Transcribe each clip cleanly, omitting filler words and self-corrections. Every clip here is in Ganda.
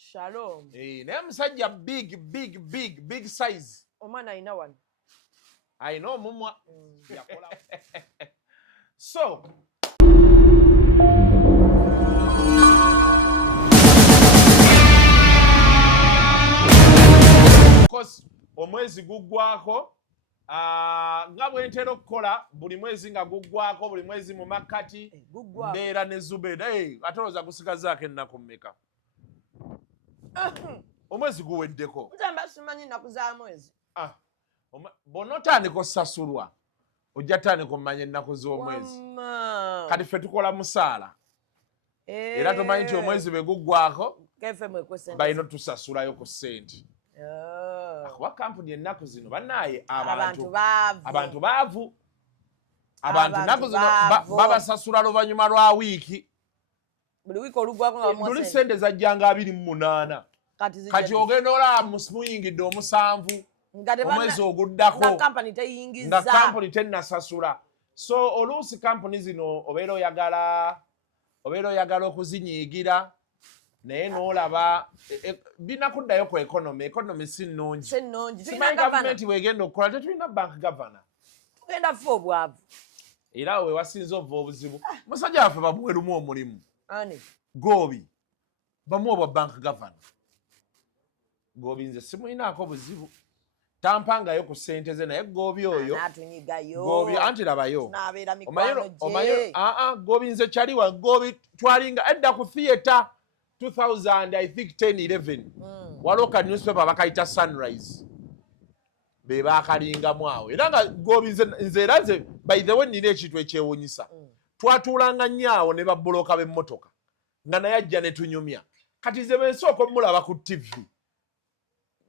Shalom. Naye musajja big size. Omwana alina wano. I know mumwa. So because omwezi guggwako nga bwentera okukola buli mwezi nga guggwako buli mwezi mu makkati mbeera ne Zubedah atoloza gusigazaako ennaku mmeka omwezi guweddeko nzamba simanyi ennaku za mwezi bw'onootandika osasulwa ojja tandika omanya ennaku z'omwezi kati ffe tukola musaala era tomanyi nti omwezi bwe guggwako balina tusasulayo ku ssente akuba kampuni ennaku zino bannaaye abantu baavu abantu ennaku zino babasasula luvannyuma lwa wiiki buli ssente zajjanga 28 kati ogenda olaba muyingidde omusanvu omwezi oguddako nga kampuni tennasasula so oluusi kampuni zino obeera oyagala okuzinyiigira naye n'olaba binakuddayo ku economy si nnungi simanyi gavumenti bwegenda okukola tetulina bank governor tugenda ffe obwavu era we wasinza ova obuzibu musajja waffe bamuwerumu omulimu Goobi bamuwa bwa bank governor Goobi nze simulinaako buzibu tampangayo ku ssente ze naye Goobi oyo Goobi anti labayo Goobi nze kyaliwa Goobi twalinga edda ku theatre 2000 I think 10-11 waliwo ka newspaper bakayita Sunrise be bakalingamu awo era nga Goobi nze era nze by the way nina ekintu ekyewuunyisa twatuulanga nnyo awo ne babbulooka b'emmotoka nga naye ajja ne tunyumya kati nze bensooka omulaba ku TV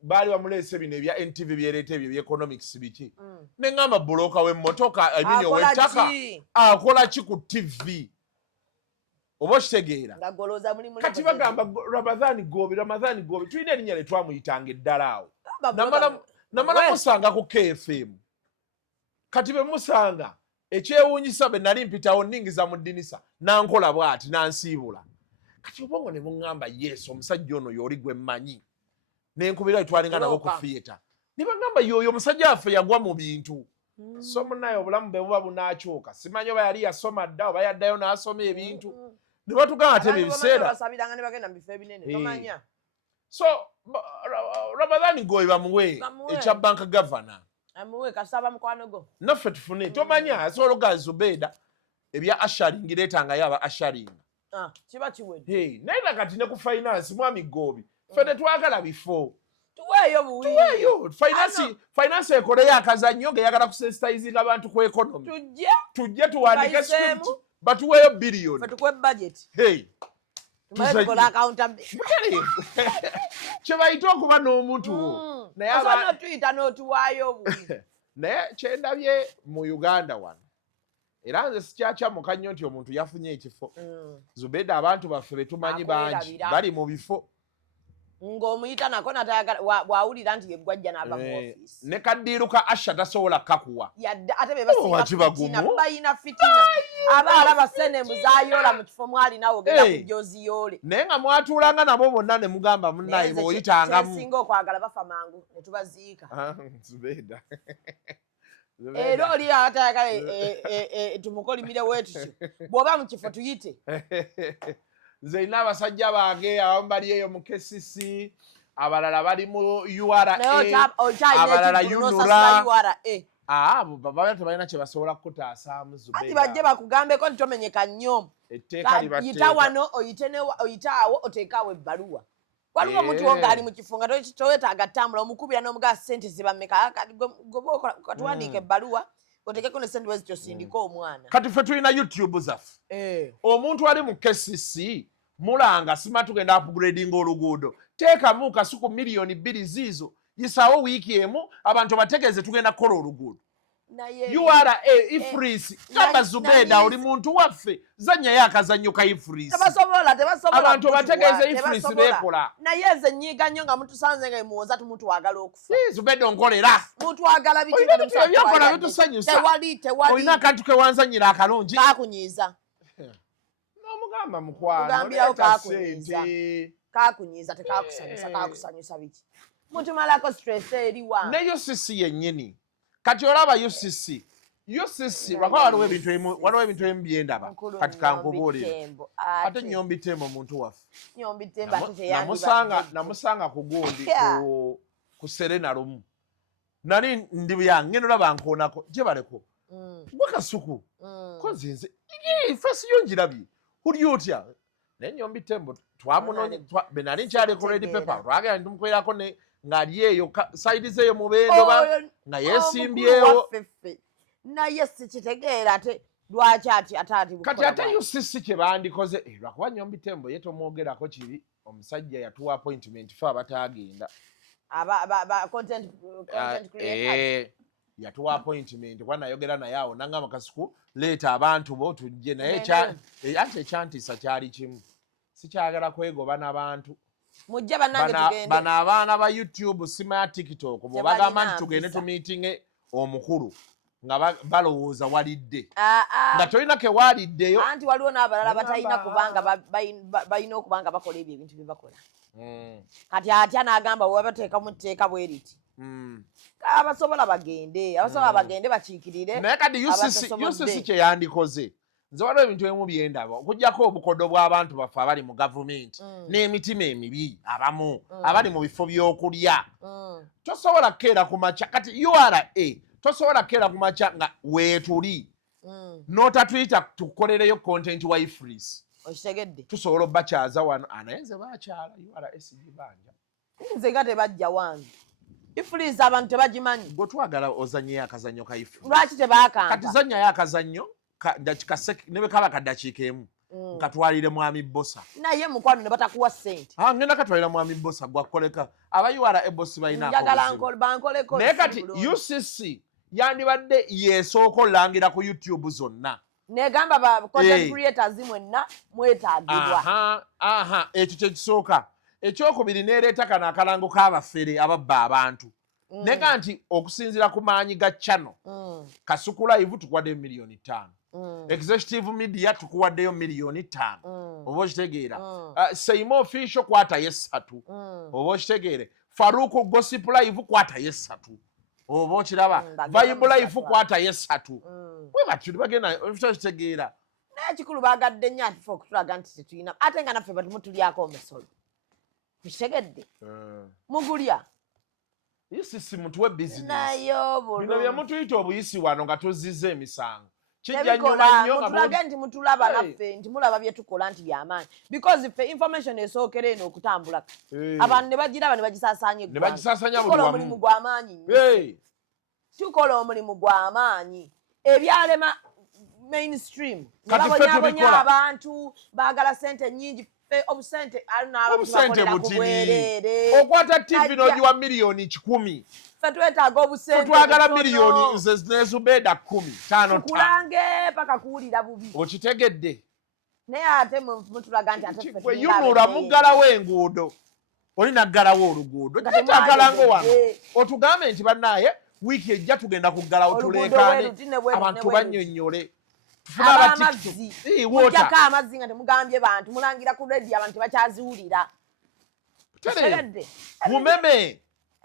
baali bamuleese bino ebya NTV byereeta ebyo economics biki ne ngamba bbulooka w'emmotoka emini ow'ettaka akola ki ku TV oba okitegeera kati bagamba Ramadhan Goobi tulina erinnya ne twamuyitanga eddala awo namala musanga ku KFM kati be musanga ekyewuunyisa be nali mpitawo nningiza mu ddinisa nankola bw'ati nansiibula kati obwongo ne buŋŋamba yesu omusajja ono y'oli gwe mmanyi nenkubira twalinga nabo ku theatre ne bagamba yoyo omusajja waffe yagwa mu bintu so munnaye obulamu bwe buba bunaakyuka simanyi oba yali yasoma dda oba yaddayo n'asoma ebintu ne batugamba ate ebiseera so Ramadhan Goobi bamuwe ekya bank governor naffe tufune tomanya asobola okugaa Zubedah ebya asharing leetangayo aba asharing naye nakati ne ku finance mwami Goobi ffe tetwagala bifo tuweeyo finance ekoleyo akazannyo ng'eyagala kusensitizinga abantu ku economy tujje tuwandike script batuweeyo billion kye bayita okuba n'omuntu naye kyendabye mu Uganda wano era nze sikyakyamuka nnyo nti omuntu yafunye ekifo Zubedah abantu baffe betumanyi bangi bali mu bifo ng'omuyita nako natayagala bw'awulira nti yeggwajja n'ava mu ofiisi ne kaddiiru ka Asha tasobola kakuwa ate be basiina bayina fitina abaala basenemu zayoola mu kifo mwalinawo ogenda kujjoziyole naye nga mwatuulanga nabo bonna ne mugamba munnaye bw'oyitangamu singa okwagala bafa mangu ne tubaziika Zubedah era oli atayagala tumukolimire weetutyo bw'oba mu kifo tuyite nze nina abasajja bange abamu bali eyo mu KCC abalala bali mu URA abalala UNURA baba tebalina kye basobola kukutaasaamu Zubedah bajje bakugambeko nti tomenyeka nnyo yita wano oyite awo oteekaawo ebbaluwa waliwo omuntu wo ng'ali mu kifo nga towetaaga ttambula omukubira n'omugaa ssente zibameka katuwandiika ebbaluwa otekeko ne ssente wezityo sindika omwana kati ffe tulina YouTube zaffe omuntu ali mu KCC mulanga sima tugenda upgrading oluguudo teekamu Kasuku miliyoni 2 ziizo yisaawo wiiki emu abantu bategeeze tugenda kukola oluguudo URA Ifrisi gamba Zubedah oli muntu waffe zannyayo akazannyo ka Ifrisi abantu bategeeze Ifrisi beekola naye nze nnyiiga nnyo nga mutusanze nga muwoza tumutwagala okufa Zubedah onkolera mutwagala bikibyokola bitusanyusa olina akantu kewanzanyira akalungi kakunyiiza n'omugamba mukwano kakunyiiza kakunyiza tekakusanyusa kakusanyusa biki mutumalako stress eri wa ne UCC yennyini kati olaba UCC waliwo ebintu ebimu byendaba kati kankubuulire ate Nyombi Tembo omuntu waffe namusanga ku gundi ku Serena lumu nali ndi byange nolaba nkoonako gye baleko gwe Kasuku kozi nze fesi yo njirabye uli otya naye Nyombi Tembo twamunonye benali nkyali ku Red Pepper twagenda ntumukwirako ng'ali eyo sayidi zeeyo mu Bendo nga yeesimbyewo naye sikitegeera ate lwaki ati kati ate UCC kye bandikoze lwakuba Nyombi Tembo ye tomwogerako kibi omusajja yatuwa appointment fe abatagenda content creators yatuwa appointment kwa nayogera naye awo nangamba Kasuku leeta abantu bo tujje naye ate ekyantiisa kyali kimu sikyagala kwegoba n'abantu mujje bannange tugende bano abaana ba YouTube sima ya TikTok bo bagamba nti tugende tu meeting omukulu nga balowooza walidde nga tolina ke waliddeyo anti waliwo n'abalala batalina kubanga balina okubanga bakola ebyo ebintu bye bakola kati atya n'agamba webateeka mu tteeka bwe riti abasobola bagende bakiikirire naye kati UCC kye yandikoze nze waliwo ebintu ebimu byendaba okugyako obukodo bw'abantu baffe abali mu gavumenti n'emitima emibi abamu abali mu bifo by'okulya tosobola kukeera ku makya kati URA tosobola kukeera ku makya nga weetuli n'otatuyita tukolereyo content wa ifris okitegedde tusobola obbakyaza wano anaye nze baakyala URS gibanja nze nga tebajja wange ifris abantu tebagimanyi gwe twagala ozanyeyo akazannyo ka ifris lwaki tebaakanga kati zannyayo akazannyo ne bwe kaba kaddakiika emu nkatwalire mwami Bosa naye mukwano ne batakuwa ssente ngenda katwalira mwami Bosa gwakoleka aba URA bosi balinaako naye kati UCC yandibadde yeesooka olangira ku YouTube zonna negamba ba content creators mwenna mwetaagibwa ekyo kye kisooka ekyokubiri neereeta kano akalango k'abafere ababba abantu nega nti okusinziira ku maanyi ga channel Kasuku live tukuwaddeyo miliyoni 5 executive media tukuwaddeyo miliyoni 5 oba okitegeera Seimo official kwatayo 3 oba okitegeere Faruku gossip live kwatayo 3 oba okiraba Vibe live kwatayo 3 bwe batyo bagenda okitegeera n'ekikulu baagadde nnyo ati fe okutulaga nti tetulina ate nga naffe batumutulyako omusolo tukitegedde mugulya UCC mutuwe business nayo bino bye mutuyita obuyisi wano nga tuzizza emisango kijja nnyo nnyo nga tulage nti mutulaba naffe nti mulaba bye tukola nti by'amaanyi because ffe information esookera eno okutambula abantu ne bagiraba ne bagisaasaanya tukola omulimu gw'amaanyi tukola omulimu gw'amaanyi ebyalema mainstream babonyabonya abantu baagala sente nnyingi obusente obusente butini okwata TV n'ogiwa miliyoni 10 ffe twetaaga obusente twagala miliyoni ne Zubedah 10 tukulange paka kuwulira bubi okitegedde naye ate mutulaga nti ate ffe yunula muggalawo enguudo oli naggalawo oluguudo kyetagalango wano otugambe nti bannaaye wiiki ejja tugenda kuggalawo tuleekaane abantu bannyonnyole abamazzi mujjako amazzi nga temugambye bantu mulangira ku redio abantu tebakyaziwulira mumeme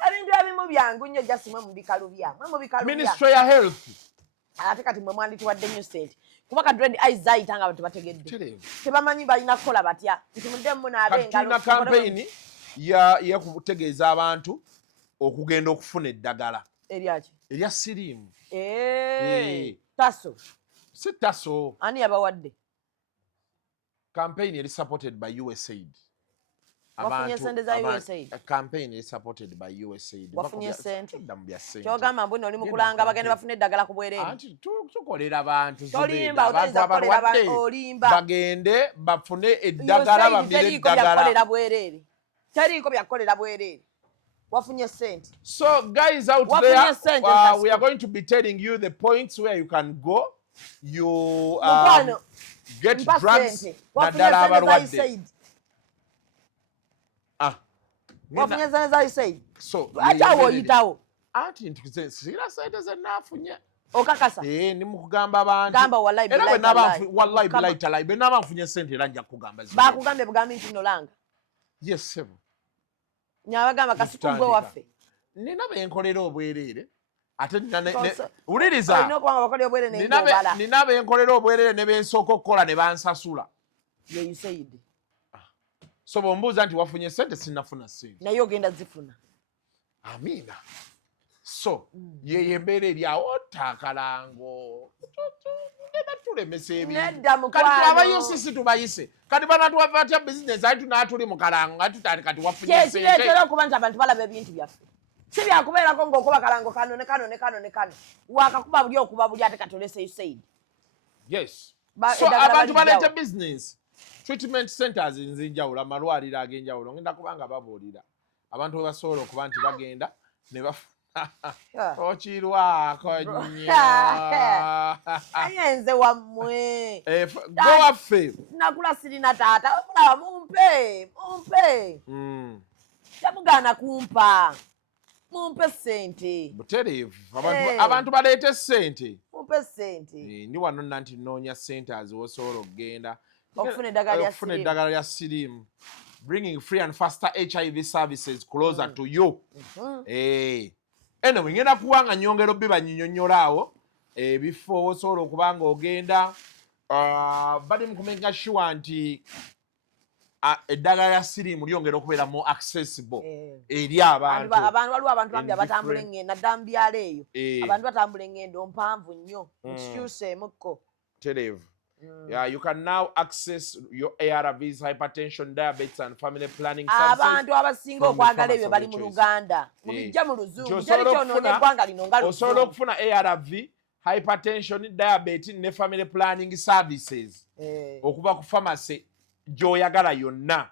ebintu ebimu byangu nnyo jasimwe mu bikalu byammwe ministry ya health ate kati mwe mwandituwadde nnyo sente kuba kadred aizayita nga abantu bategedde tebamanyi balina kukola batya nti muddemu tulina kampeyini yekutegeeza abantu okugenda okufuna eddagala eryaki erya siriimu taso si taso ani yabawadde campaign eri supported by USAID wafunye sente za USAID campaign eri supported by USAID wafunye sente kyogamba mbuni oli mukulanga bagende bafune eddagala ku bwereere anti tukolera abantu tolimba otayinza kukolera olimba bagende bafune eddagala bamire eddagala bwereere teriiko byakukolera bwereere wafunye sente so guys out there we are going to be telling you the points where you can go you get drugs naddala abalwadde wafunye sente za USAID so achawo oyitawo anti sira sente ze naafunye okakasa ndi mukugamba abantu gamba wallahi bilayi talai bwe naba nfunye sente era nja kugamba bakugambye bugambi nti nolanga Yes sebo. Nyabagamba Kasuku gwe waffe. Nina benkolera obwerere. Ate uliriza. Nina benkolera obwerere ne bensooka okukola ne bansasula. You said. So bombuuza nti wafunye sente sinafuna sente. Naye ogenda zifuna. Amina. So ye embeera eri awo takalango. Ngenda tulemesa ebintu. Kati abayo sisi tubayise. Kati banatuwa batya business ayi tunatuli mu kalango nga tutandika kati wafunye sente. Kireetera okuba nti abantu balaba ebintu byaffe. Si byakubeerako ng'okuba kalango kano ne kano ne kano ne kano. Wakakuba buli okuba buli ate katolese you said. Yes. So abantu baleeta business. Treatment centers nzinjawulo amalwaliro ag'enjawulo ngenda kubanga babuulira abantu basobola okuba nti bagenda ne okirwako nnyo ayenze wammwe gwe waffe nakula sirina taata mulaba mumpe temugaana kumpa mumpe ssente butereevu abantu baleete ssente mumpe ssente ndi wano nti nnoonya ssente aziwosobola okugenda okufuna eddagala lya siriimu bringing free and faster HIV services closer to you. Anyway, ngenda kuwanga nyongero biba nyinyonnyola awo ebifo osobola okuba ng'ogenda bali mu kumenya sure nti eddagala lya siriimu lyongera okubeera more accessible eri abantu waliwo abantu bambi abatambula engendo naddala mu byalo eyo abantu batambula engendo mpanvu nnyo nkikyuseemukko tereevu. Yeah, you can now access your ARVs, hypertension, diabetes, and family planning services. Abantu abasinga okwagala ebyo bali mu Luganda. Mubijja mu Luzungu. Osobola okufuna ARV, hypertension, diabetes, ne family planning services. Okuva ku pharmacy gy'oyagala yonna.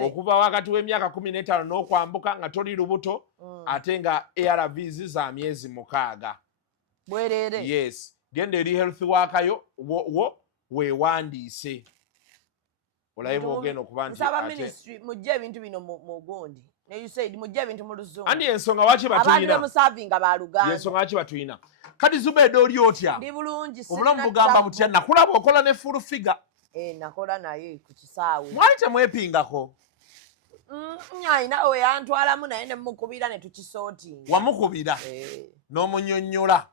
Okuva wakati w'emyaka 15 n'okwambuka nga toli lubuto, ate nga ARVs za myezi 6. Bwerere. Yes. Genda eri health wakayo wewandiise olayiba ogenda okuba nti nsaba ministry mujje ebintu bino mu Gondi ne you said mujje ebintu mu Luzungu andi ensonga waki batuyina abantu bemusavinga ba Luganda ensonga waki batuyina kati Zubedah oli otya ndi bulungi obulamu bugamba butya nakulaba okola ne full figure nakola naye ku kisaawe mwali temwepingako nyayina we yantwalamu naye ne mukubira ne tukisootinga wamukubira n'omunyonnyola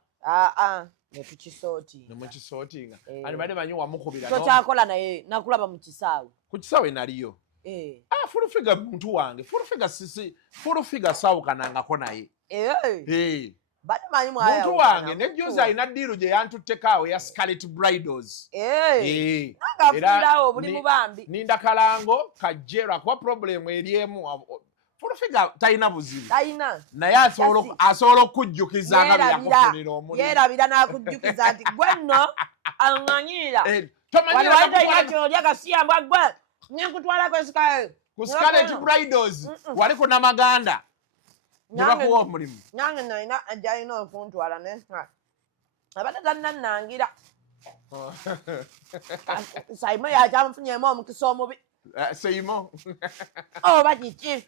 netukisootinga ani bade manyi wamukubira tokyakola naye nakulaba mu kisaawe ku kisaawe naliyo full figure muntu wange full figure sawukanangako naye muntu wange nejjozi alina ddiiru gye yantutteko awo ya Scarlet Bridals ninda kalango kajjerwa kuba problemu eriemu full figure talina buzibu naye asobola okujjukiza nga byakufunira omulimu yeerabira n'akujjukiza nti gwe nno aŋŋanyiira waliwaitainakyoolya kasiyambwa gwe nenkutwalako ku Scarlet Bridals wali ku Namaganda ne bakuwa omulimu nange nalina ajjalina okuntwala abadde tannannangira Saimo yakyamufunyemu omukisa omubi Saimo oba kiki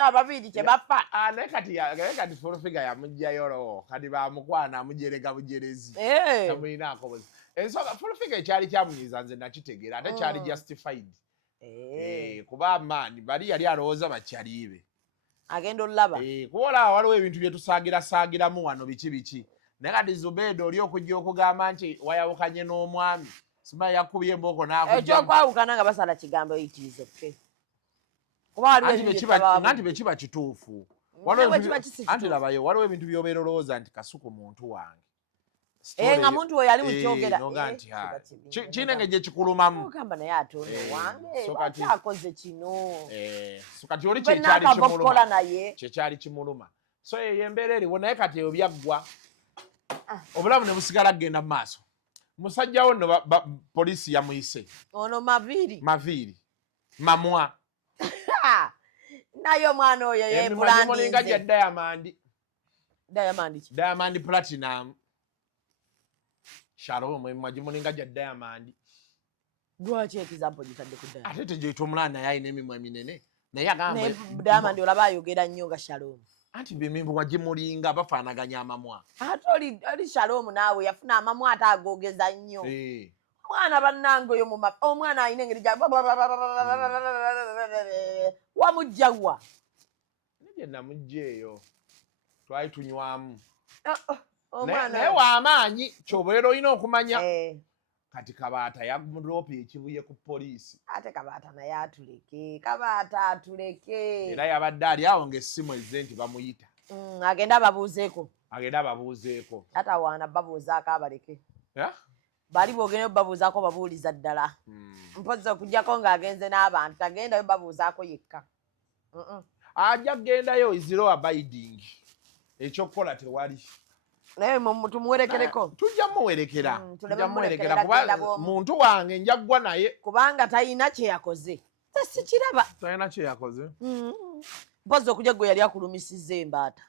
ababiiri kye bafa naye kati full figure yamugjayo kati bamukwana amujerega bujerezi tamulinaako buzi ensonga full figure ekyali kyamunyiza nze nakitegeera ate kyali justified kuba amaanyi bali yali alowooza bakyaliibe agenda olaba kuba olaba waliwo ebintu bye tusaagira-saagiramu wano biki naye kati Zubedah oli okujja okugamba nti wayawukanye n'omwami sima yakubye embooko ekyokwawukana nga basala kigambo ekirize anti bekiba kituufu anti labayo waliwo ebintu by'obeera olowooza nti Kasuku muntu wange nga muntu we yali mukyogera kinenge gye kikulumamu ogamba naye atonde wange akyakoze kino so kati oli kyekyali kimuluma so eyo embeera eriwo naye kati eyo byaggwa obulamu ne busigala kugenda mu maaso musajjawo nno poliisi yamuyise ono maviiri mamwa naye omwana oyo yemulinga gya Diamond Platinum Shalom emwagimulinga gya Diamond lwaki example gitadde ku Diamond ate tegyoyita omulala naye alina emimwa minene naye agamba Diamond olaba ayogera nnyo nga Shalom anti bemimwa gimulinga bafaanaganya amamwa ate oli Shalom naawe yafuna amamwa ate agogeza nnyo omwana bannange oyo mu maka omwana alina engeri wamugjawa gye namugja eyo twali tunywamu omwana naye w'amaanyi kyobeera olina okumanya kati Kabaata yamuloopa ekibuye ku poliisi ate Kabaata naye atuleke era yabadde ali awo ng'essimu ezze nti bamuyita agenda ababuuzeeko atawaana babuuzaako abaleke bali boogenda babuuzaako babuuliza ddala mpozi okugjako ng'agenze n'abantu tagendayo babuuzaako yekka ajja kgendayo iziro abiding ekyokukola tewali naye tumuwerekereko tujja muwerekera kuba muntu wange nja ggwa naye kubanga talina kye yakoze sikiraba talina kye yakoze mpozi okujja gwe yali akulumisizza embaata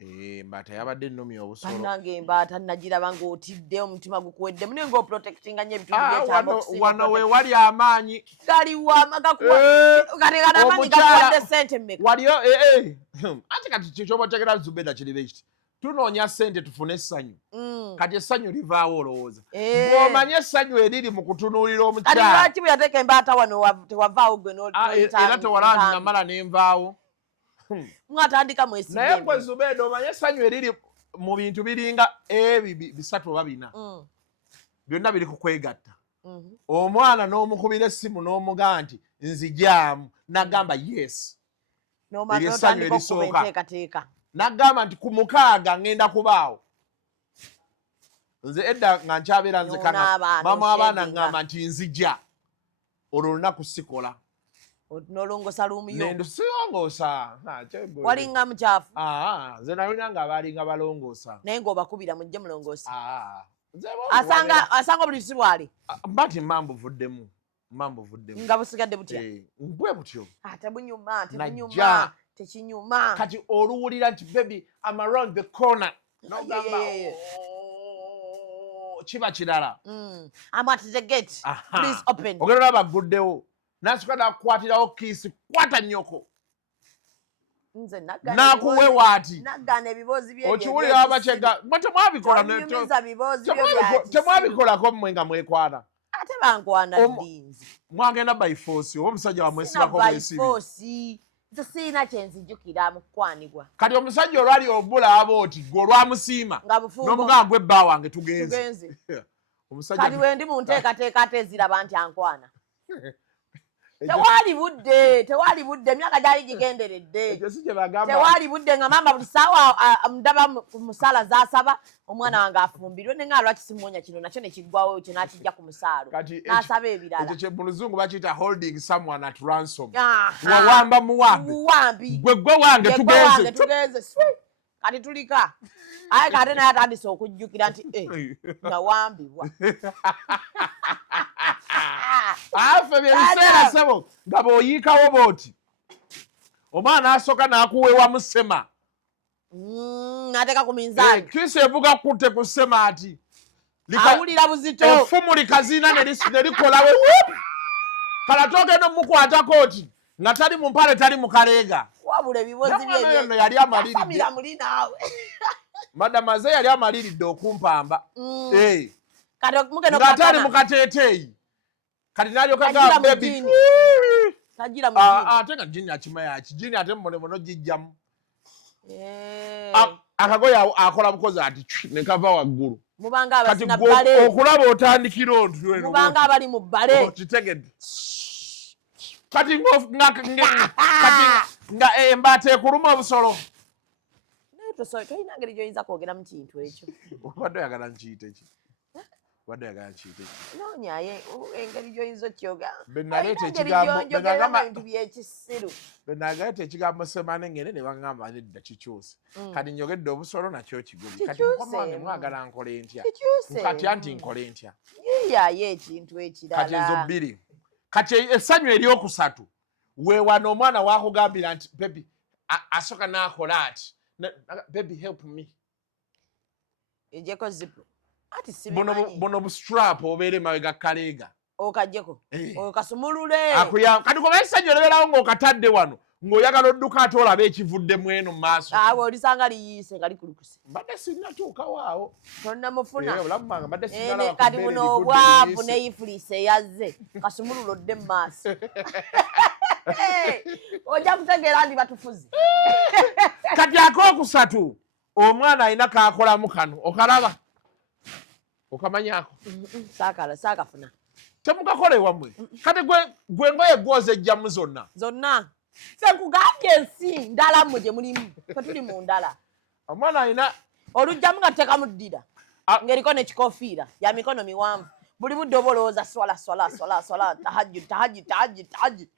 embaata yabadde nnumya obusolo bannange embaata nagiraba ng'otidde omutima gukuweddemu naye ng'oprotectinga nnyo ebitundu byetaaga wano we wali amaanyi amaanyi gakuwadde ssente mmeka waliyo ate kati kikyobategera Zubedah kiribe kiti tunoonya ssente tufune essanyu kati essanyu livaawo olowooza bw'omanye essanyu eriri mu kutunuulira omukyala lwaki bwe yateeka embaata wano tewavaawo gwe era tewalanti namala nenvaawo mwatandika mwesi naye gwe Zubedah omanye essanyu eriri mu bintu biringa bisatu oba bina byonna biri kukwegatta omwana n'omukubira essimu n'omugaa nti nzijaamu n'agamba yes essanyu erisooka n'agamba nti ku 6 ngenda kubaawo nze edda nga nkyabeera nze mama abaana ngamba nti nzija olwo lunaku sikola nolongosa luumuyo sirongoosa walinga mukyafu nze nalina nga baalinga balongoosa naye ng'obakubira mujje mulongoosa asanga buli kisibwali mbati mambuvuddemu nga busigadde butya bwe butyo tebunyuma tekinyuma kati oluwulira nti baby I'm around the corner nogamba kiba kirala I'm at the gate please open ogenda olaba aguddewo nasika nakukwatirawo kiisi kwata nnyoko nakuwewa ati okiwulira abakyega mwe temwabikolako mmwe nga mwekwana ate bankwana ddinzi mwagenda by force oba omusajja wamwesibako mwesibi nze siina kyenzijjukira mu kukwanibwa kati omusajja olwali obula aba oti gwe olwamusiima n'omugaa gwe bba wange tugenze kati wendi mu nteekateeka ate eziraba nti ankwana tewali budde emyaka gyali gigenderedde tewali budde nga mama buli saawa ndaba mu ssala zasaba omwana wange afumbirwe ne nga lwaki simuwonya kino nakyo ne kiggwawo kye n'akijja ku musaalo n'asaba ebirala ekyo mu luzungu bakiyita holding someone at ransom wawamba muwambi gwe wange tugenze kati tulika aye kate naye atandise okujjukira nti nawambibwa afe byebiseera sebo nga bw'oyiikawo booti omwana asooka n'akuweewa mu ssema n'ateeka ku minzaani kisi evuga kutte ku ssema ati awulira buzito effumu likaziina ne likolawe kalatogenda omukwatako oti nga tali mu mpale tali mu kaleega wabula ebibozi byeyo yali amaliridde madamaze yali amaliridde okumpamba nga tali mu kateeteeyi kati nalyoka ga bebi ate nga jini akimaya kijini ate mubonemono gijjamu akagoye akola bukozi ati nekava waggulu kati okulaba otandikira mubanga abali mu bbale okitegedde kati nga embaata ekuluma obusolo tolina ngeri gyoyinza kwogera mu kintu ekyo obadde oyagala nkiyite ki obadde oyagala nkiyite ki noonyaye engeri gyoyinza okyogera benaleeta byekisiru benagaleeta ekigambo semane ngene ne bagamba nedda kikyuse kati njogedde obusolo nakyo kiguli kati mukama wange mwagala nkole ntya mukatya nti nkole ntya yiyaye ekintu ekirala kati ezo bbiri kati essanyu eryokusatu weewano omwana wakugambira nti bebi asooka n'akola ati baby help me ejeko zipu ati buno bustrap obeere mawega kaleega okajjeko okasumulule kati kuba essanyu oleberawo ng'okatadde wano ng'oyagala odduka ate olaba ekivuddemu eno mu maaso. Awo olisanga liyiise nga likulukuse. Mbadde sinnatuukawo awo. Tonnamufuna. Obulamu bwange mbadde sinnalaba kati buno obwavu ne ifulise yazze kasumululodde mu maaso. Ojja kutegeera ndi batufuzi. Kati akookusatu omwana alina kaakolamu kano okalaba okamanyako saakafuna temukakole wammwe kati gwe ngoye gwoza ejjamu zonna ffe nkugambye ensi ndala mmwe gye mulimu fe tuli mu ndala. omwana alina olugjamu nga tuteekamu ddira ng'eriko n'ekikoofiira ya mikono miwanvu buli budde oba olowooza swala tahajjud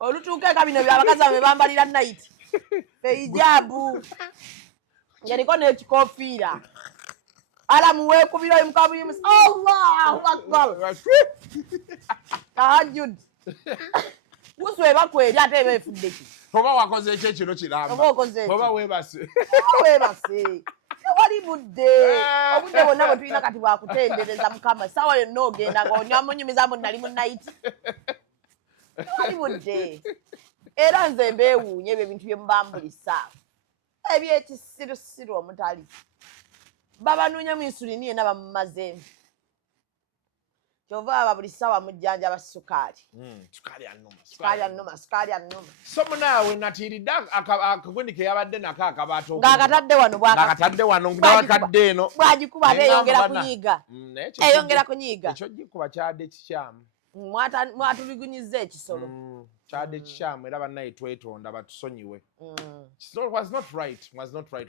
olutuuka eka bino byabakazi bamwe bambalira nayiti feijaabu ng'eriko n'ekikoofiira alamu weekubira omukabuyimusi Allahu akbar tahajjud busu ebakweri ate eba efudde ki oba wakoze ekyo ekiro kiramba oba weebase wali budde obudde bwonna bwe tulina kati bwakutendereza mukama sawa yonna ogenda ng'onywa munyumiza mu nali mu nayiti wali budde era nze mbeewuunya ebyo ebintu bye mubambulisa ebyekisirusiru omutali babanoonya mu insulini yenna bamumazeemu kyova aba buli ssaawa mujjanjaba sukaali sukaali annuma so munaawe natiiridde akagundi ke yabadde nako akabaato ng'akatadde wano ngakadde eno bwagikuba ate eyongera kunyiiga ekyo gikuba kyadde kikyamu mwatulugunyiza ekisolo kyadde kikyamu era bannaye twetonda batusonyiwe. Was not right,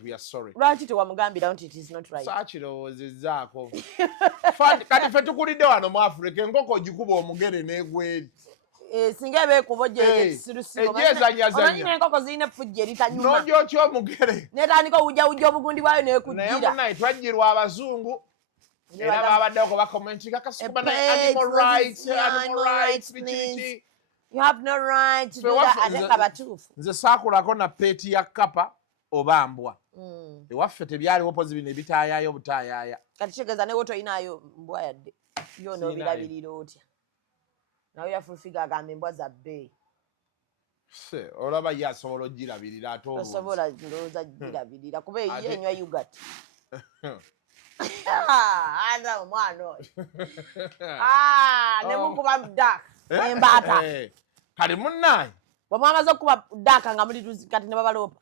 we are sorry. Lwaki tewamugambirawo nti it is not right? Saakirowoozezaako kati ffe tukulidde wano mu Africa enkoko gikuba omugere n'egweri singa ebeekuba ojja ekisirusiru omanyi n'enkoko zirina effujja eritanyuma n'ogyokya omugere netandika owujjawujja obugundi bwayo n'ekujjira naye munnaye twajjirwa abazungu era babaddeko bakomentinga Kasuku animal rights biki. You have no right to do that. Ate kabatuufu nze saakulako na peeti ya kapa oba mbwa ewaffe tebyaliwo pozi bino ebitaayaaya obutaayaaya kati kitegeeza newe toyinaayo mbwa yadde yonoobirabirira otya nawe yafufiga agamba embwa za bbeeyi olaba ye asobola ogirabirira ate osobola ndowooza girabirira kuba enywa yugat ana omwana oyo nemukuba mudaaka embaata kale munnaye bwemwamaze okuba daaka nga muli kati ne babaloopa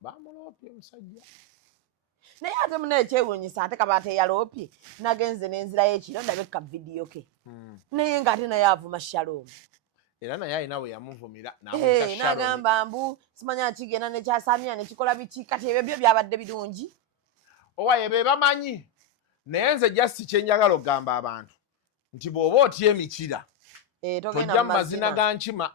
bamuloopye omusajja naye ate muna ekyewuunyisa ate kabaata eyaloopye nagenze n'enzira y'ekiro ndabeka vidiyo ke naye ng'ate naye avuma shalom era naye alina we yamuvumira n'agamba mbu simanya kigenda nekyasamya nekikola biki kati ebyo byo byabadde birungi owaye be bamanyi naye nze just kyenjagala okugamba abantu nti bw'oba otya emikira tojja mu mazina ga nkima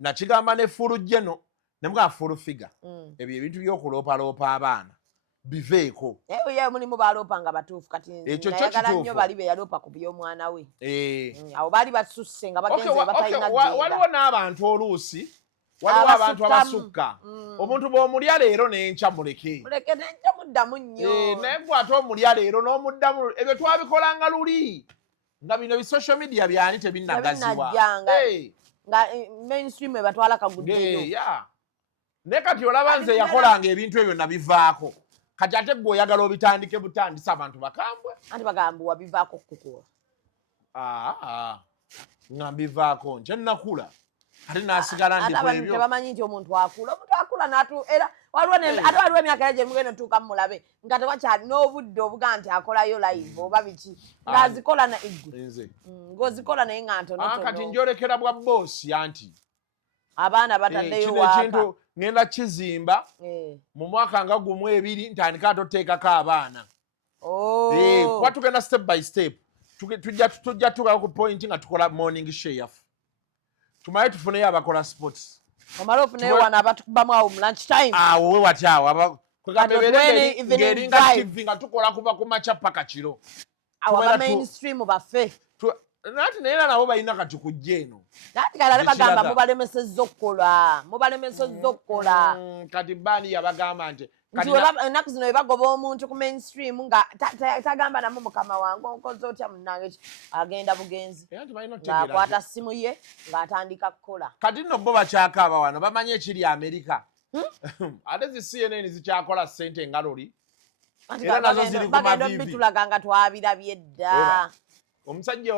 nakigamba ne fulu jeno ne mga fulu figa ebyo ebintu by'okuloopaloopa abaana biveeko ye mulimu baloopa nga batuufu kati nayagala nnyo bali be yaloopa ku by'omwana we awo baali basusse nga bagenze batalina waliwo n'abantu oluusi waliwo abantu abasukka omuntu bw'omulya leero n'enkya muleke n'enkya muddamu nnyo naye gwe ate omulya leero n'omuddamu ebyo twabikolanga luli nga bino bi-social media byani tebinnagazibwa nga mainstream ebatwala kaguddeyo naye kati olaba nze yakolanga ebintu ebyo nabivaako kati ate gwe oyagala obitandike butandisa abantu bakambwe anti bagamba wabivaako kukukola nga mbivaako nkye nnakula ate nasigala ndikola ebyo tebamanyi nti omuntu akula era waliwo emyaka era gye mugenda otuuka mulabe nga tewakyali n'obudde obuga nti akolayo live oba biki ng'azikola na igwe ng'ozikola naye nga ntonotono kati njolekera bwa boosi anti abaana bataddeyo kino ekintu ngenda kizimba mu mwaka nga gumu ebiri ntandika toteekako abaana kuba tugenda step by step tujja tukako ku point nga tukola morning show yaffe tumaye tufuneyo abakola sports omala ofuneyo wano abatukubamu awo mu lunch time awo we wati awo ng'eringa tv nga tukola kuva ku makya paka kiro awo aba mainstream baffe nati naye nabo balina kati kujja eno nati kalale bagamba mubalemesezza okukola kati bani yabagamba nti nti ennaku zino webagoba omuntu ku mainstream nga tagamba namu mukama wange onkoze otya munnange agenda bugenzi ng'akwata ssimu ye ng'atandika kukola kati nno bo bakyakaaba wano bamanyi ekiri Amerika ate zi CNN zikyakola ssente nga luli era nazo ziri ku mavivi bitulaga nga twabirabye dda omusajja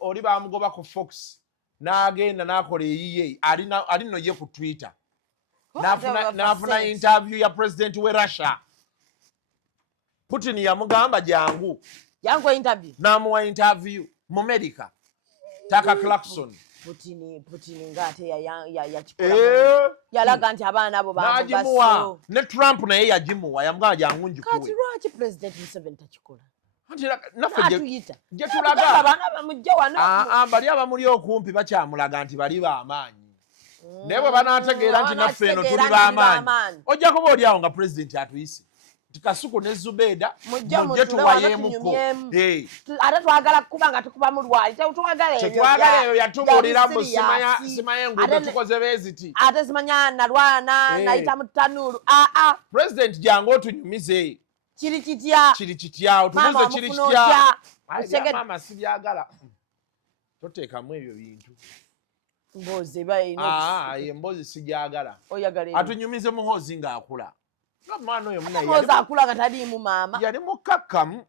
oli bamugoba ku Fox n'agenda n'akola eyiye ali nno ye ku Twitter n'afuna interview ya president we Russia Putin yamugamba jangu interview n'amuwa interview mu America Tucker Clarkson Putin ngate yakikola yalaga nti abaana abo bamugaso ne Trump naye yagimuwa yamugamba jangu njikuwe kati lwaki PresidentM7 takikola naffe gye tulaga bali abamuli okumpi bakyamulaga nti bali b'amaanyi naye bwe banaategeera nti naffe eno tuli b'amaanyi ojja kuba oli awo nga pulezidenti atuyise nti Kasuku ne Zubedah mujje tuwayeemuko ate twagala kuba nga tukuba mu lwali tetwagala eyo yatubuuliramu simaye enguudo tukoze beeziti ate simanya nalwana nayita mu ttanuulu pulezidenti jangu otunyumize kiri kitya otubuuze kiri kitya maama sibyagala toteekamu ebyo bintu emboozi sigyagala atunyumize muhoozi ng'akula omwana oyo munaye akula nga taliimu maama yali mukakkamu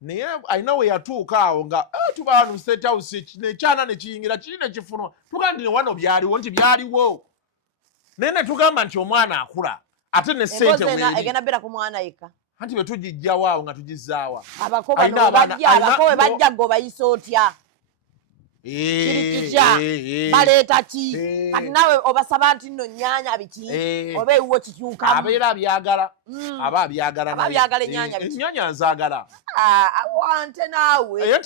naye alina we yatuuka awo nga tuba wano mu State House nekyana ne kiyingira kiri ne kifunwa tugamba nti wano byaliwo nti byaliwo naye ne tugamba nti omwana akula ate ne ssente weeri egenda beera ku mwana yekka anti bwe tugijjawo awo nga tugizaawa abako bajja ng'obayisa otya kiri kitya baleeta ki kati naawe obasaba nti nno nnyanya biki oba ewiwo kikyukamu abeera abyagala aba abyagala ennyanya nzaagala awante naawe eyo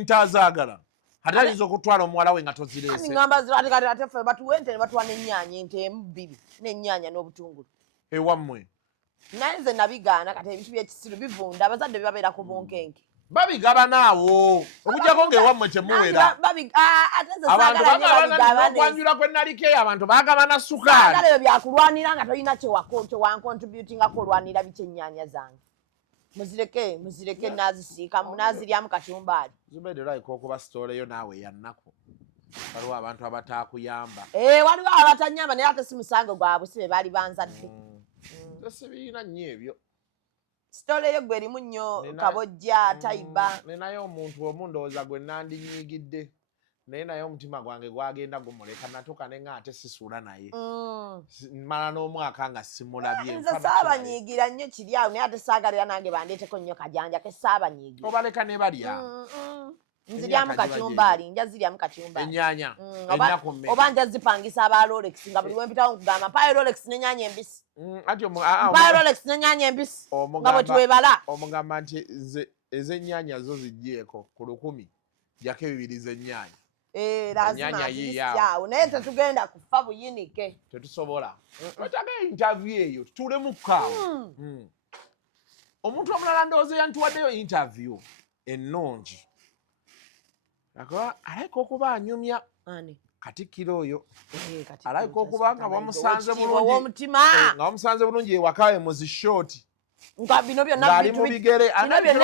ntazaagala ate ayinza okutwala omuwala we nga tozireese ate ffe batuwa ente ne batuwa n'ennyaanya ente emu bbiri n'ennyaanya n'obutungulu ewammwe naye nze nabigaana kati ebintu by'ekisiru bivunda abazadde bibabeera ku bunkenke babigaba naawo okujjako ng'ewammwe temuwera abantu bagabana kwe nalikeyo abantu bagabana sukaali ebyo byakulwanira nga tolina kyewankontributingako olwanira biki ennyaanya zange muzireke nazisiikamu naziryamu kacumbaali Zubedah olabika okuba sitoola eyo naawe yannako waliwo abantu abataakuyamba waliwo abatanyamba naye ate si musango gwabwe si be baali banzadde sibiina nnyo ebyo sitoola eyo gwe erimu nnyo kabojja tayiba nenaye omuntu omu ndowooza gwe nandinyiigidde naye naye omutima gwange gwagenda gumuleka natuuka ne nga ate sisuula naye mala n'omwaka nga simulabye nze saabanyiigira nnyo kiri awo naye ate saagalira nange bandeeteko nnyo kajanja ke saabanyiigira obaleka ne balya nziryamu kacumbaali nja ziryamu kacumbaali ennyaanya oba nja zipangisa aba Rolex nga buli wempitawo nkugamba mpaayo Rolex n'ennyaanya embisi mpaayo Rolex n'ennyaanya embisi nga bwe tuwebala omugamba nti ez'ennyaanya zo zijjeeko ku 100 jako 2 z'ennyaanya lazima awo naye tetugenda kufa buyinike tetusobola wetaga interview eyo tutulemukaawo omuntu omulala ndowooza yantuwaddeyo interview ennungi alayika okuba anyumya Katikkiro oyo alayika okuba nga bamusanze bulungi ewaka mu zishoti bino byonna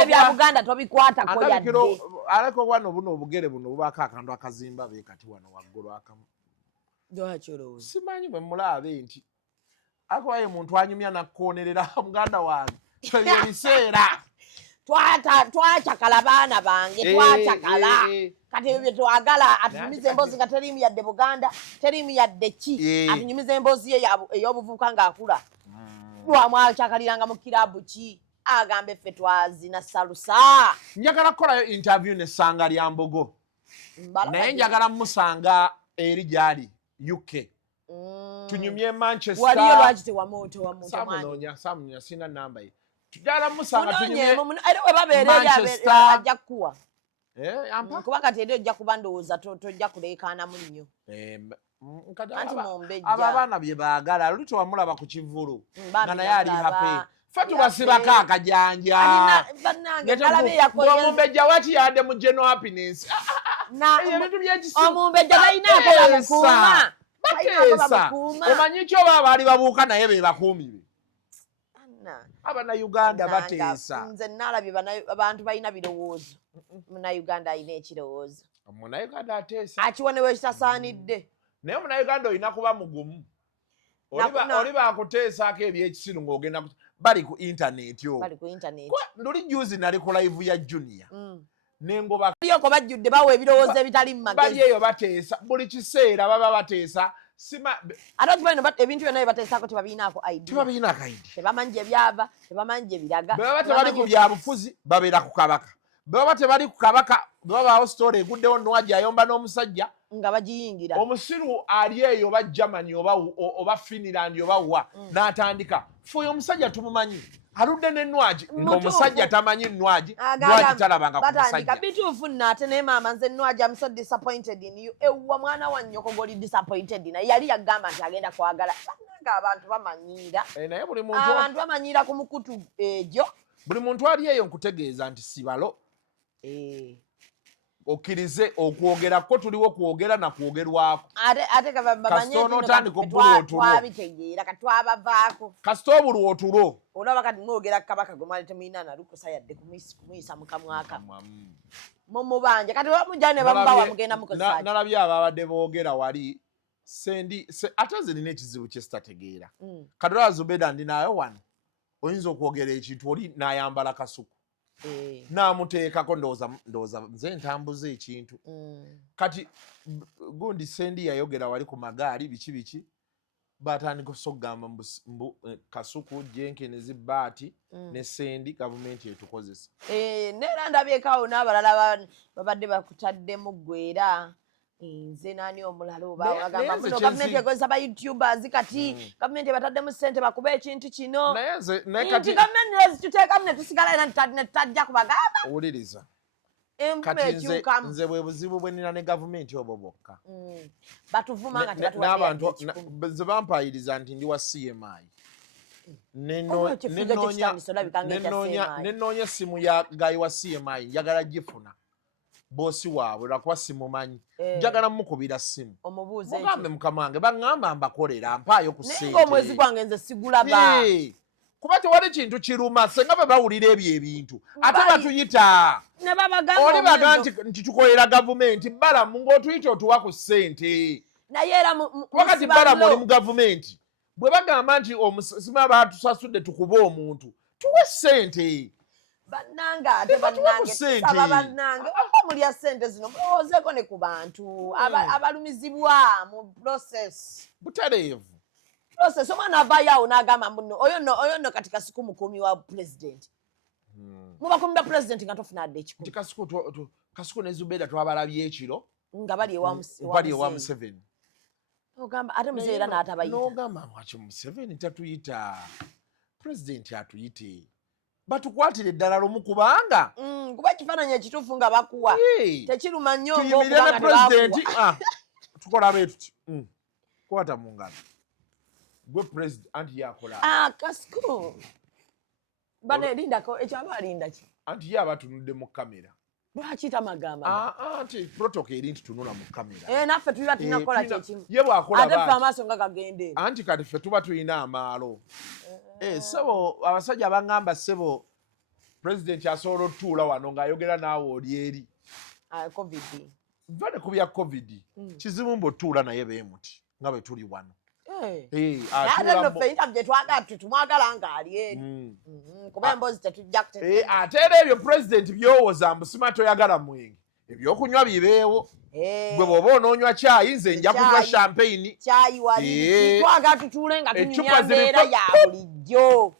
bya Buganda tobikwatako yadde alayika okuba buno obugere buno bubaako akantu akazimba be kati wano waggulu akamu simanyi bwe mulaabe nti akubaye muntu anyumya nakkoonerera muganda wange ebyo biseera twacakala baana bange twacakala kati ebyo twagala atunyumiza emboozi nga teriimu yadde Buganda teriimu yadde ki atunyumiza emboozi ye ey'obuvubuka ng'akula lwamwacakaliranga mu kirabu ki agamba effe twazina salusa njagala kukolayo interview n'essanga lya Mbogo naye njagala musanga eri gyali UK tunyumye Manchester waliyo lwaki tewamutowamutomanyi samunya sina namba ye tujala musanga tunyumye era we babeere ajja kukuwa kuba kati eri ojja kuba ndowooza tojja kuleekaanamu nnyo abo abaana bye baagala luli tewamulaba ku kivulu nga naye ali hape fe tubasibako akajanja omumbejja wati yadde mu general happiness ebintu omumbejja balinaako bamukuuma bateesa omanyi kyoba abaali babuuka naye be bakuumi be Abannayuganda bateesa. Nze nalabye abantu balina birowoozo. Munnayuganda alina ekirowoozo. Munnayuganda ateesa. Akiwonewo ekitasaanidde. Naye munnayuganda olina kuba mugumu. Oli baakuteesaako ebyekisiru ng'ogenda bali ku intaneti okwo. Bali ku intaneti. Luli juzi nali ku live ya Junior. Nengoba yoko bajjudde bawe ebirowoozo ebitali mu magezi. Bali eyo bateesa buli kiseera baba bateesa. Ate bano ebintu byonna bye bateesaako tebabiinaako ID. Tebabiinaako ID. Tebamanyi gye byava, tebamanyi gye biraga. Bwe baba tebali ku byabufuzi babeera ku kabaka. Bwe baba tebali ku kabaka babaawo sitole eguddewo Nwaji ayomba n'omusajja nga bagiyingira. Omusiru ali eyo oba Germany oba Finland oba wa n'atandika. Fuyo omusajja tumumanyi. Aludde ne Nwaji ng'omusajja tamanyi Nwaji. Nwaji talabanga ku musajja. Batandika bituufu nate ne maama nze Nwaji I'm so disappointed in you. Ewwa mwana wa nnyoko goli disappointed na yali yagamba nti agenda kwagala. Bannanga abantu bamanyiira. Naye buli muntu abantu bamanyiira ku mukutu egyo. Buli muntu ali eyo nkutegeeza nti sibalo. Okkirize okwogera ko tuliwo kwogera na kwogerwako. Ate bamanyi twabitegeera katwabavaako. Kasita obulwa otulo. Olaba kati mwogera kabaka gwe mwali temuyina na lukusa yadde kumuyisa mukamwaka. Mumubanja kati bamujja ne bamubawa mugenda mukozesa. Nalabye ababadde boogera wali ate nze nina ekizibu kye sitategeera. Kadola Zubedah ndinayo wano. Oyinza okwogera ekintu oli n'ayambala kasuku. Namuteekako ndowooza nze ntambuza ekintu. Kati gundi Sendi yayogera wali ku magaali biki batandika okugamba Kasuku Jenkins Baati ne Sendi gavumenti etukozesa. Neera ndabyekaawo n'abalala babadde bakutaddemu ggwera. Nze nani omulala oba agamba muno gavumenti ekozesa ba YouTubers kati gavumenti bataddemu ssente bakube ekintu kino. Naye kati gavumenti nezituteekamu ne tusigala era ne tutajja kubagamba. Owuliriza. Kati nze bwe buzibu bwe nina ne gavumenti obwo bwokka. Batuvuma nga tebatuwadde. Nze bampayiriza nti ndi wa CMI. Nenoonya essimu ya gayi wa CMI njagala gifuna. Bosi waabwe lwakuba simumanyi. Njagala mukubira ssimu. Omubuuze mugambe mukama wange baŋŋamba mbakolera mpaayo ku ssente. Naye omwezi gwange nze sigulaba. Kuba tewali kintu kiruma senga bwe bawulira ebyo ebintu. Ate batuyita. Oli baga nti tukolera gavumenti balamu ng'otuyita otuwa ku ssente. Naye era wakati balamu oli mu gavumenti. Bwe bagamba nti omusima batusasudde tukube omuntu. Tuwe ssente. Bannanga ate bannange saba bannange mulya ssente zino mulowoozeeko ne ku bantu abalumizibwa mu process. Butaleevu. Process omwana avaayo awo n'agamba muno oyo nno kati Kasuku mukuumi wa president. Mubakuumi ba president nga tofuna adde ekikulu. Kasuku ne Zubedah twabalabye ekiro. Nga bali ewa Museveni. Ogamba ate Muzei era n'atabayita. N'ogamba lwaki Museveni tatuyita. President atuyite. Batukwatire eddala lumu kubanga. Kuba ekifaananyi ekituufu nga bakuwa. Tekiruma nnyo ng'okubanga tebakuwa. Tukola beetuti. Kwata mu ngalo. Gwe president anti yakola. Kasuku. Bane lindako ekyalo alinda ki? Anti ye abatunudde mu kamera. Lwaki tamagamba? Anti protocol eri nti tunula mu kamera. Naffe tuliba tunakola kyekimu. Ye bw'akola ate ffe amaaso nga gagende. Anti kati ffe tuba tulina amaalo. Sebo abasajja bangamba sebo president asobola otuula wano ng'ayogera naawe oli eri. Covid. Vale ku bya Covid. Kizibu mb'otuula naye beemuti nga bwe tuli wano. Tumwagala ng'ali eri. Kuba emboozi tetujja kutegeera. Ate era ebyo president byowooza mbusima toyagala mwenge. Ebyokunywa bibeewo. Gwe bw'oba onoonywa caayi nze nja kunywa champagne. Caayi wali. Twagala tutuule nga tunyumya mbeera ya bulijjo.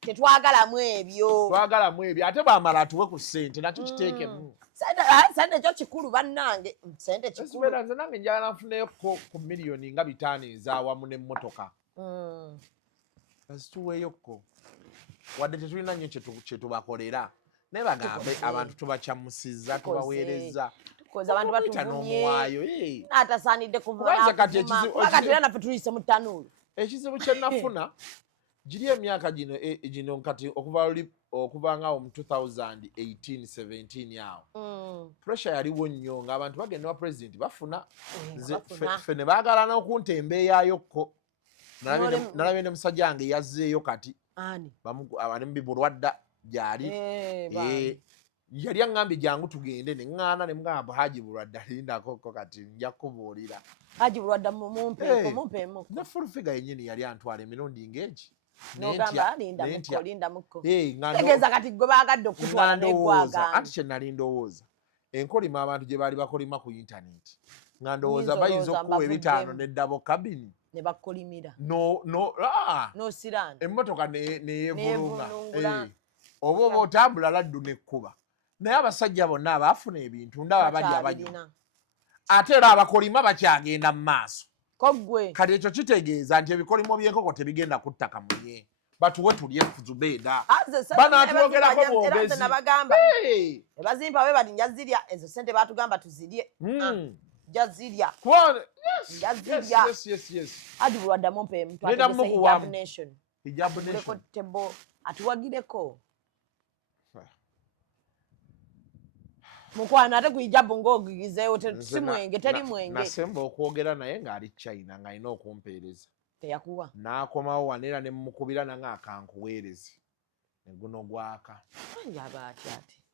Tetwagalamu ebyo. Twagalamu ebyo. Ate bw'amala atuwe ku ssente nakyo kiteekemu. Sente kyo kikulu bannange. Sente kikulu. Nze nange njagala nfuneyo ku miliyoni nga 5 ez'awamu n'emmotoka. Kazituweeyokko. Wadde tetulina nnyo kye tubakolera. Naye bagambe abantu tubakyamusizza tubaweereza. Koza abantu batuvumye. Atasaanidde kuvuma. Kati era naffe tuyise mu ttanuulu. Ekizibu kye nafuna giri emyaka gino kati okuva ngaawo mu 2018-17 awo. Pressure yaliwo nnyo ng'abantu bagenda wa president bafuna. Ffe ne baagala n'okuntembeeyayokko. Nalabye ne musajja wange yazzeeyo kati ani abanembi bulwadda gyali yali aŋŋambye jangu tugende ne ŋŋaana ne mugamba Haji Bulwadda lindako kati nja kubuulira Haji Bulwadda mumpeemu ne full figure yennyini yali antwala emirundi ng'egi n'ogamba linda mukko tegeeza kati gwe baagadde okutwala n'eggwagamba ati kye nali ndowooza enkolima abantu gye baali bakolima ku intaneti nga ndowooza bayinza okuwa 5 n'eddabo kabini ne bakkolimira n'osiranda emmotoka neyeevulunga oba otambula laddu n'ekkuba naye abasajja bonna abaafuna ebintu ndaba bali abanyuma ate era abakolima bakyagenda mu maaso kati ekyo kitegeeza nti ebikolimo by'enkoko tebigenda ku ttaka munye batuwe tulye Zubedah banaatwogerako bwogezi ebazimpa we bati nja zirya ezo sente baatugamba tuzirye nja zirya Haji Bulwadda mumpeemu hijab nation atuwagireko mukwano ate ku hijabu ng'ogigizeewo si mwenge teri mwenge nasemba okwogera naye ng'ali China ng'alina okumpeereza teyakuwa n'akomawo wanera ne mukubira nange akankuweereze ne guno gwaka ati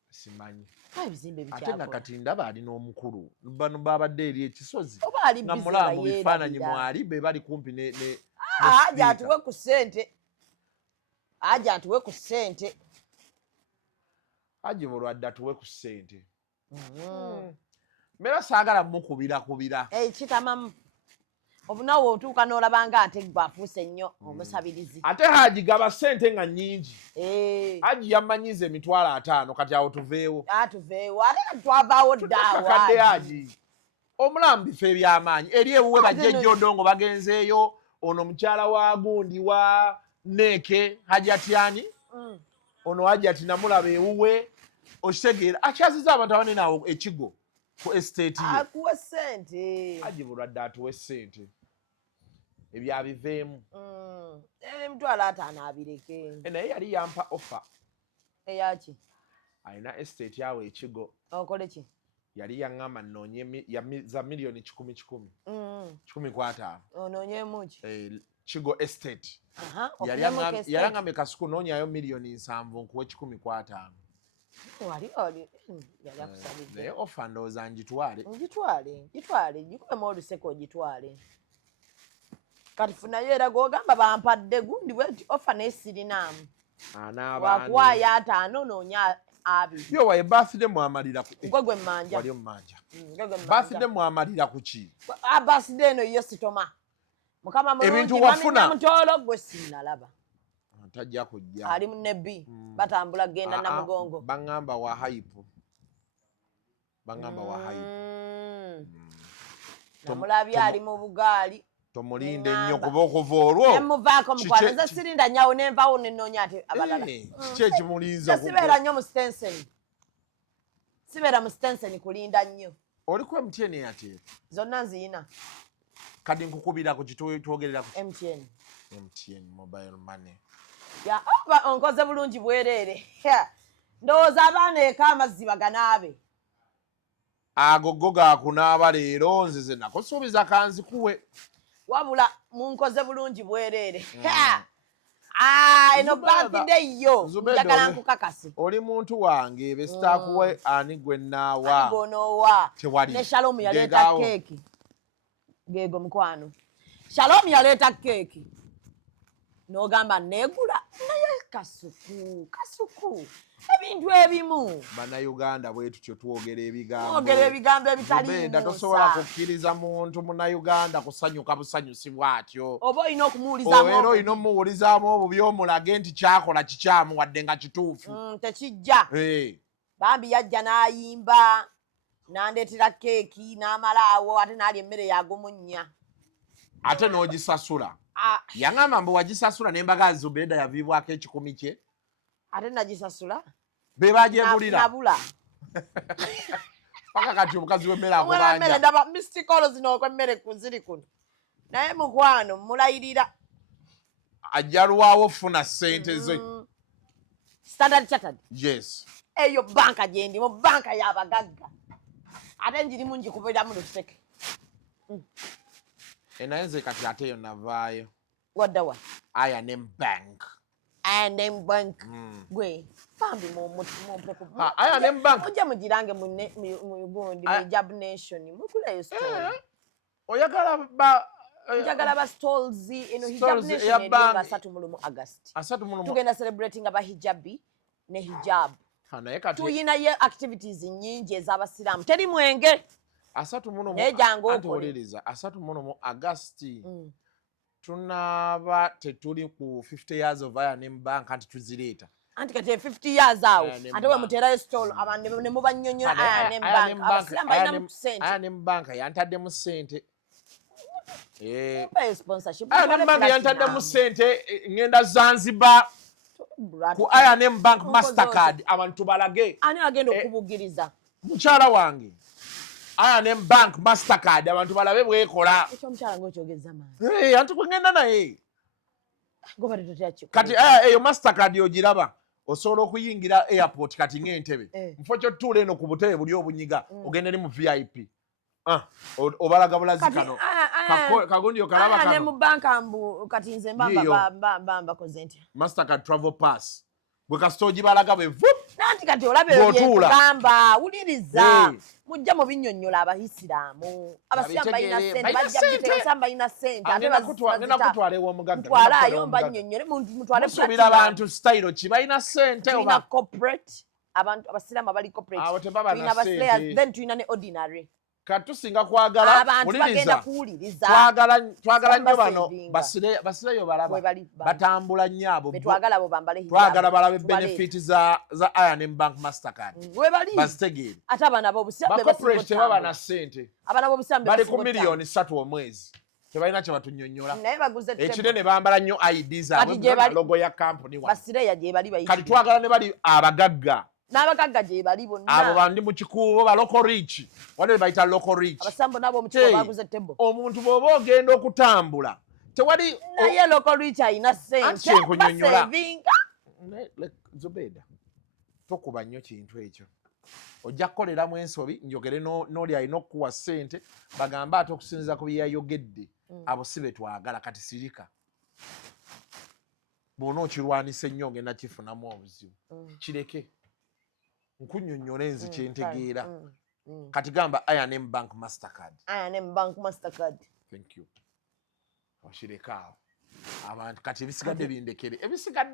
simanyi ebizimbe ate nga kati ndaba alina omukulu bano babadde eri ekisozi nga mulaba mu bifaananyi mwali be bali kumpi ne Haji atuwe ku ssente Haji Bulwadda atuwe ku ssente mera saagala mukubira kitamamu obunawo otuuka n'olabanga ate gwe afuuse nnyo omusabirizi ate Haji gaba ssente nga nnyingi Haji yamanyize 5,000 kati awo tuveewo ate twavaawo ddaawo Haji omulambu bifo eby'amaanyi eri ewuwe bajja ejjondongo bagenzeeyo ono mukyala wa gundi wa Neeke Hajatyani ono Hajati namulaba ewuwe okitegeera akyaziza abantu abanene awo ekigo ku estate ye akuwa ssente Haji Bulwadda atuwe ssente ebyabiveemu 5,000 abireke naye yali yampa offer eyaki alina estate awo ekigo okole ki yali yaŋŋamba nnoonye za million 10,000 onoonyeemu ki kigo estate yali aŋŋambye Kasuku noonyayo million 7 nkuwe 10,000 yali akusabidde naye offer ndowooza ngitwale gikuwemu oluseko ogitwale kati funayo era gwogamba bampadde gundi bweti offer naye sirinaamu wakuwaayo 5 noonya 2 yo waye birthday mwamalira gwe mmanja wali mmanja birthday mwamalira ku ki birthday eno yo sitoma mukama ebintu wafuna mutolo gwe sinalaba tajja kujja ali mu nebbi batambula genda na mugongo bangamba wa hype namulabye ali mu bugaali tomulinde nnyo kuba okuva olwo nemuvaako mukwano nze sirinda nyawo nenvawo nenoonya ate abalala kiki ekimulinza sibeera nnyo mu Stenson kulinda nnyo oliko MTN ate zonna nziyina kadi nkukubira ku kitwogerera ku MTN mobile money onkoze bulungi bwereere ndowooza abaana eka amazzi baganaabe agogo gakunaaba leero nze ze nakusuubiza kanzikuwe wabula munkoze bulungi bwereere eno birthday yo njagala nkukakase oli muntu wange besitakuwe ani gwe naawa gonoowa ne Shalom yaleeta keeki geego mukwano Shalom yaleeta keeki n'ogamba neegula naye Kasuku ebintu ebimu bannayuganda bwe tutyo twogera ebigambo ebitaliimu tosobola kukkiriza muntu munnayuganda kusanyuka busanyusi bw'atyo oba olina okumuwulizaamu era olina omuwulizaamu obubi omulage nti kyakola kikyamu wadde nga kituufu tekijja bambi yajja n'ayimba n'andeetera keeki n'amala awo ate n'alya emmere yagumunnya ate n'ogisasula yaŋŋamba mbu wagisasula n'embaga Zubedah yaviibwako 10 kye ate nagisasula be bagyegulira nabula paka kati omukazi w'emmere akubanja ndaba mistikolo zino okw'emmere ziri kuno naye mukwano mulayirira ajja lwawo funa ssente ze Standard Chartered yes eyo banka gyendimu banka y'abagagga ate njirimu njikubiramu luseke naye nze kati ate eyo navaayo waddawa I&M Bank I&M Bank gwe fambi mumpeku I&M Bank ojja mugirange mu gundi mu Hijab Nation mukulayo store oyagala ba njagala ba stalls eno Hijab Nation eriyo nga 3 August tugenda celebrating aba hijabi ne hijab tuyinayo activities nyingi ez'abasiraamu teri mwenge 3 August tunaba tetuli ku 50 years of I&M Bank anti tuzireeta anti kati 50 years awo ate we muteerayo stall abantu ne mubanyonyola I&M Bank abasiraamu balinamu ssente I&M Bank yantaddemu ssente sponsorship I&M Bank yantaddemu ssente ngenda Zanzibar ku I&M Bank Mastercard abantu balage ani agenda okubugiriza mukyala wange I&M Bank Mastercard abantu balabe bwekola ekyo mukyala ng'okyogeza maani anti kugenda naye goba tetotya kati eyo Mastercard yogiraba osobola okuyingira airport kati ng'entebe mufo kyotuula eno ku butebe buli obunyiga ogenda eri mu VIP obalaga bulazi kano kagundi okalaba kano mu banka mbu kati nze mbamba koze ntya Mastercard travel pass bwe kasita ogibalaga bwe nanti kati olabe byekugamba wuliriza mujja mu binnyonnyola abayisiraamu abasiraamu balina ssente bajja abasiraamu balina ssente ngenda kutwala ew'omugagga mutwalayo mbannyonnyole mutwale musuubira abantu style ki balina ssente tulina corporate abantu abasiraamu abali corporate tulina abaslayers then tulina ne ordinary katusinga kwagala abantu bagenda kuwuliriza twagala nnyo bano basireyo balaba batambula nnyo abo betwagala bo bambale hijab twagala balabe benefit za I&M Bank Mastercard bazitegeere ate abana b'obusiraamu bacorporate tebaba na ssente abana b'obusiraamu bali ku miliyoni 3 omwezi tebalina kye batunyonnyola naye baguze ekinene bambala nnyo ID zaabwe logo ya company wa basireya gye bali bayitiriza kati twagala ne bali abagagga n'abagagga gye bali bonna abo bandi mu kikuubo ba local rich wale bayita local rich abasambo nabo omukiko baguze tebo omuntu bw'oba ogenda okutambula tewali naye local rich ayina ssente basevinga Zubedah tokuba nnyo kintu ekyo ojja kukoleramu ensobi njogere n'oli alina okukuwa ssente bagamba ate okusinziza ku bye yayogedde abo si be twagala kati sirika bw'ona okirwanisa ennyo ogenda kifunamu obuzibu kireke nkunnyonnyola enzi kyentegeera kati gamba I&M Bank Mastercard I&M Bank Mastercard thank you okireka awo abantu kati ebisigadde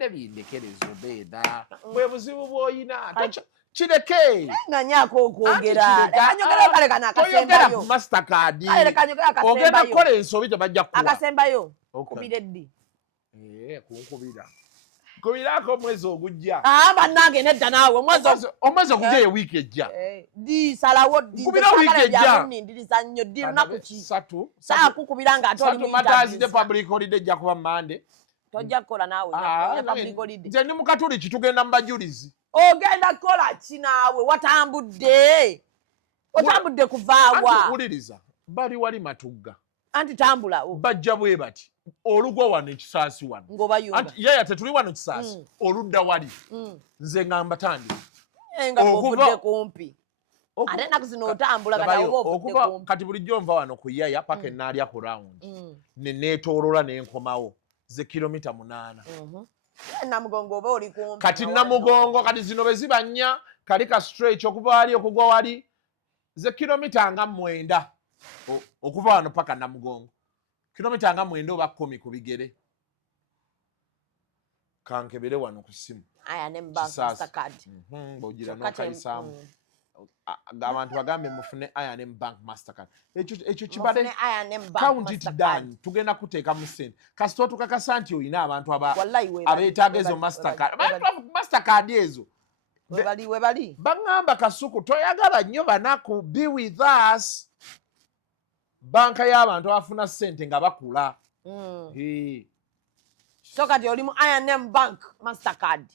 bindekere Zubedah bwe buzibu bw'oyina kireke nganyako okwogera toyogera ku Mastercard ogenda kukola ensobi tebajja kukuwa akasembayo okubira eddi kunkubira kubirako omwezi ogujja bannange nedda naawe omwezi ogujja ye wiiki ejja salawo kubira wiiki ejja nindiriza nnyo ddi lunaku ki kukubira nga ate oli matazi public holiday ejja kuba Monday tojja kukola naawe public holiday nze ndi mu Katuliki tugenda mu bajulizi ogenda kukola ki naawe watambudde kuvaawa wuliriza bali wali Matugga anti tambula bajja bwe bati olugwa wano ekisaasi wano yaya tetuli wano kisaasi oludda wali nze ngamba tandi nga bovudde kumpi ate naku zino otambula okuva kati bulijjo nva wano ku yaya paka enaalya ku round neneetoolola nenkomawo ze kilomita 8 namugongo oba oli kumpi kati namugongo kati zino bwe ziba nnya kali ka stretch okuva wali okugwa wali ze kilomita nga 9 okuva wano paka namugongo kilomita nga 9 oba 10 ku bigere kankebere wano ku simu I&M Bank Mastercard bw'ogira n'okayisaamu abantu bagambe mufune I&M Bank Mastercard ekyo kibadde count it done tugenda kuteeka mu ssente kasita otukakasa nti olina abantu abeetaaga ezo Mastercard ezo webali baŋŋamba Kasuku toyagala nnyo banaku be with us banka y'abantu abafuna ssente nga bakula so kati oli mu I&M Bank Mastercard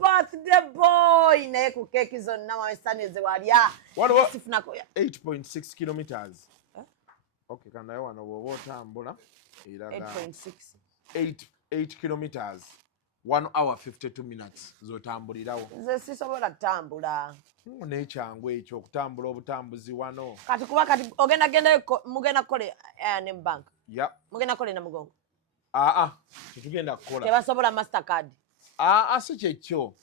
birthday boy naye ku keeki zonna mawesanize walya 8.6 kilometers okay kana naye wano bw'oba otambula eraga 8 kilometers 1 hour 52 minutes z'otambulirawo nze sisobola kutambula n'ekyangu ekyo okutambula obutambuzi wano kati kuba kati mugenda kukola I&M Bank mugenda kola na mugongo tetugenda kukola tebasobola mastercard si kyekyo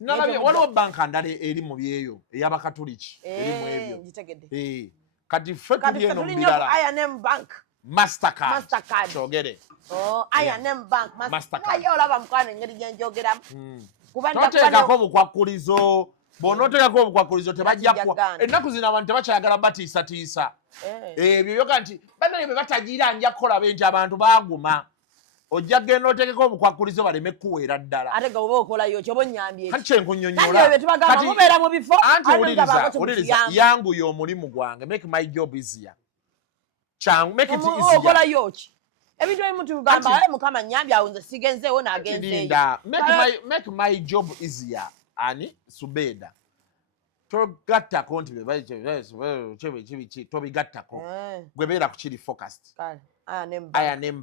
waliwo banka ndala eri mu byeyo ey'abakatoliki erimu ebyo kati ffe tuli eno mu birala mastercard kyogere olaba mukwana engeri gyenjogeramu toteekako obukwakkulizo bw'onooteekako obukwakkulizo tebajja ennaku zino abantu tebakyayagala batiisatiisa ebyo yoga nti bannaye bwe batagira nja kukola nti abantu baaguma ojja genda oteekeko obukwakkulizo baleme kuweera ddala ate ga oba okolayo kyoba onnyambye kati kyenkunnyonnyola mubeera mu bifo owuliriza yanguya omulimu gwange make my job easier kyangu make it easier okolayo ki ebintu ebimu tugamba mukama nnyambye awo nze sigenzeewo n'agenzeeyo make my job easier ani Zubedah togattako nti kibiki tobigattako gwe beera ku kiri focused I&M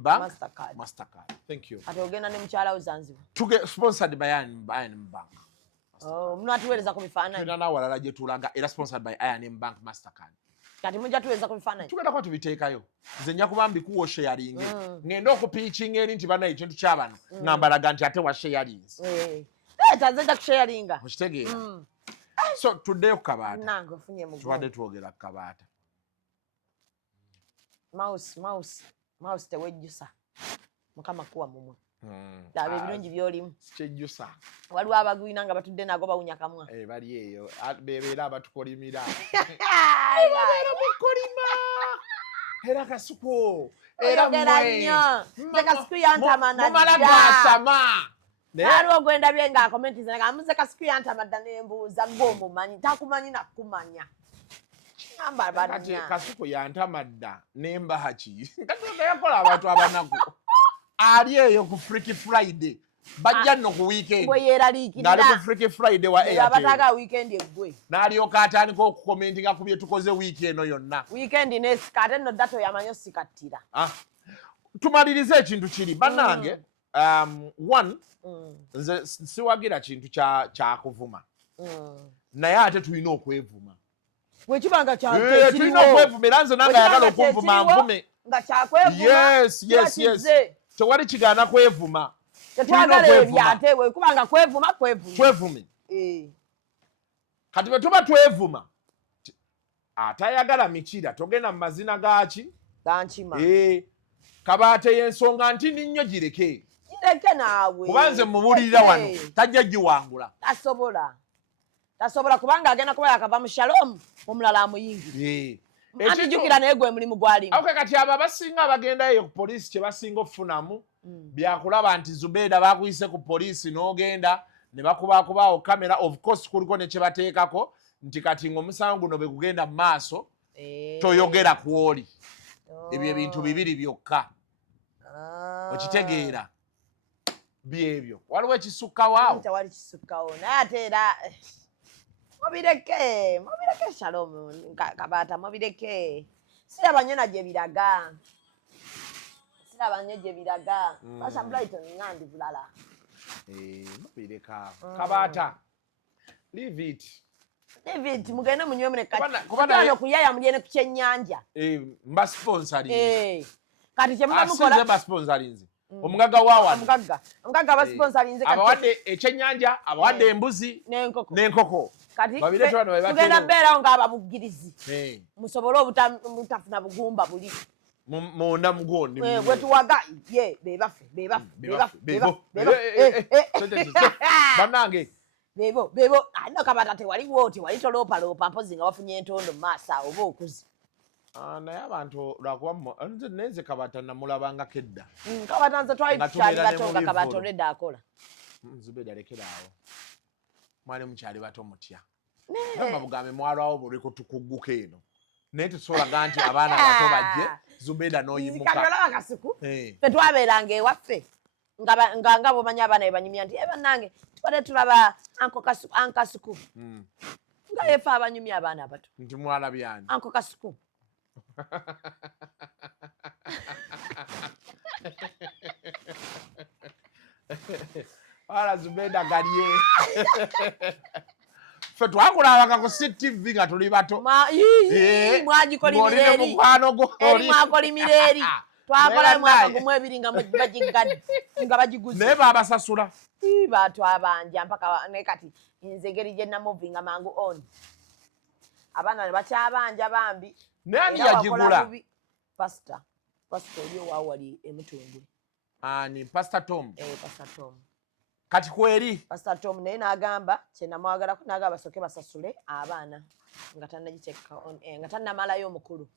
Bank Mastercard. Thank you. Ate ogenda ne mukyala wo Zanzibar. Sponsored by I&M Bank. Munatuweereza ku bifaananyi. Tulina n'awalala gye tulanga era sponsored by I&M Bank Mastercard. Kati mujja tuweereza ku bifaananyi. Tugenda kwa tubiteekayo. Nze nja kuba mbikuwa sharing. Ngenda okupiichinga eri nti bana ekintu ky'abano ngambalaga nti ate wa sharing. Tanzania kusharinga. Okitegeera. So tuddeyo ku kabaata. Nange ofunye mugongo. Tubadde twogera ku kabaata. Mouse tewejjusa mukama kuwa mumwe laba ebirungi byolimu sikyejjusa waliwo abagwina nga batudde nago bawunya kamwa bali eyo bebeera abatukolimira bebeera mukolima era Kasuku era mwe Kasuku yantamana mumala gasama waliwo gwendabye nga komenti zinaga muze Kasuku yantamada nembuuza ng'omumanyi takumanyi nakumanya kati Kasuku yantamadda nembaha ki kati yakola abantu abanaku ali eyo ku Freaky Friday bajja nno ku weekend nali ku Freaky Friday wa Airtel weekend eggwe n'alyoka atandika okukomentinga ku bye tukoze weekend yonna weekend nesikate nno dato yamanyo sikattira tumalirize ekintu kiri bannange one nze siwagira kintu kyakuvuma naye ate tulina okwevuma wekibanga tulina okwevuma era nze nange ayagala okunvuma nvume nga kyakwevuma yes tewali kigaana kwevuma tetwagala ebyate wekubanga kwevume kati bwe tuba twevuma atayagala mikira togenda mu mazina gaki gankima kabaate y'ensonga nti ninnyo gireke naawe kuba nze mubuulirira wano tajja giwangula tasobola kubanga agenda kuba yakava mu shalom omulala amuyingire anti jjukira naye gwe mulimu gwalimu kati abo abasinga abagendayo ku poliisi kye basinga okufunamu byakulaba nti Zubedah bakuyise ku poliisi n'ogenda ne bakubakubaawo kamera of course kuliko ne kye bateekako nti kati ng'omusango guno bwe gugenda mu maaso toyogera ku oli ebyo ebintu bibiri byokka okitegeera byebyo waliwo ekisukkawo awo tewali kisukkawo naye ate era mubireke Shalom kabaata mubireke siraba nnyo na gye biraga Pasha Brighton ngandi bulala mubireka kabaata leave it mugende munywemune kati okuyaya mugende ku kyennyanja mba sponsoring kati kyemunamukola mba sponsoring omugagga waawano omugagga abasponsorinze abawadde ekyennyanja abawadde embuzi n'enkoko kati tugenda beerawo ng'ababugirizi musobole obutafuna bugumba buli munda mugondi gwe tuwaga ye bebaffe bannange bebo no kabata tewali toloopaloopa mpozi nga wafunye entondo mu maaso awo oba okuzi naye abantu lwakuba nze kabata namulabangako edda kabata nze twali tukyali bato nga kabata olwedda akola Zubedah lekeraawo mwali mukyali bato mutya gamba bugambe mwalwawo buliko tukugguka eno naye tusobolaga nti abaana bato bajje Zubedah n'oyimuka katolaba Kasuku fe twabeeranga ewaffe nga bomanyi abaana bebanyumya nti bannange tubadde tulaba Kasuku nga yefe abanyumya abaana abato nti mwalabyani Kasuku wala Zubedah galye fe twakulabanga ku CTV nga tuli bato mwagikolimira eri twakola mwaka gumwe ebiri nga bagigadde nga bagiguze naye babasasula bantu abanja mpaka ne kati nze engeri gye namuvinga mangu on abaana ne bakyabanja bambi nani yagigula pastor oli owawo wali emutundu ani Pastor Tom Pastor Tom kati kweri Pastor Tom naye n'agamba kye namwagalako n'agamba basooke basasule abaana nga tannagiteeka nga tannamalayo omukulu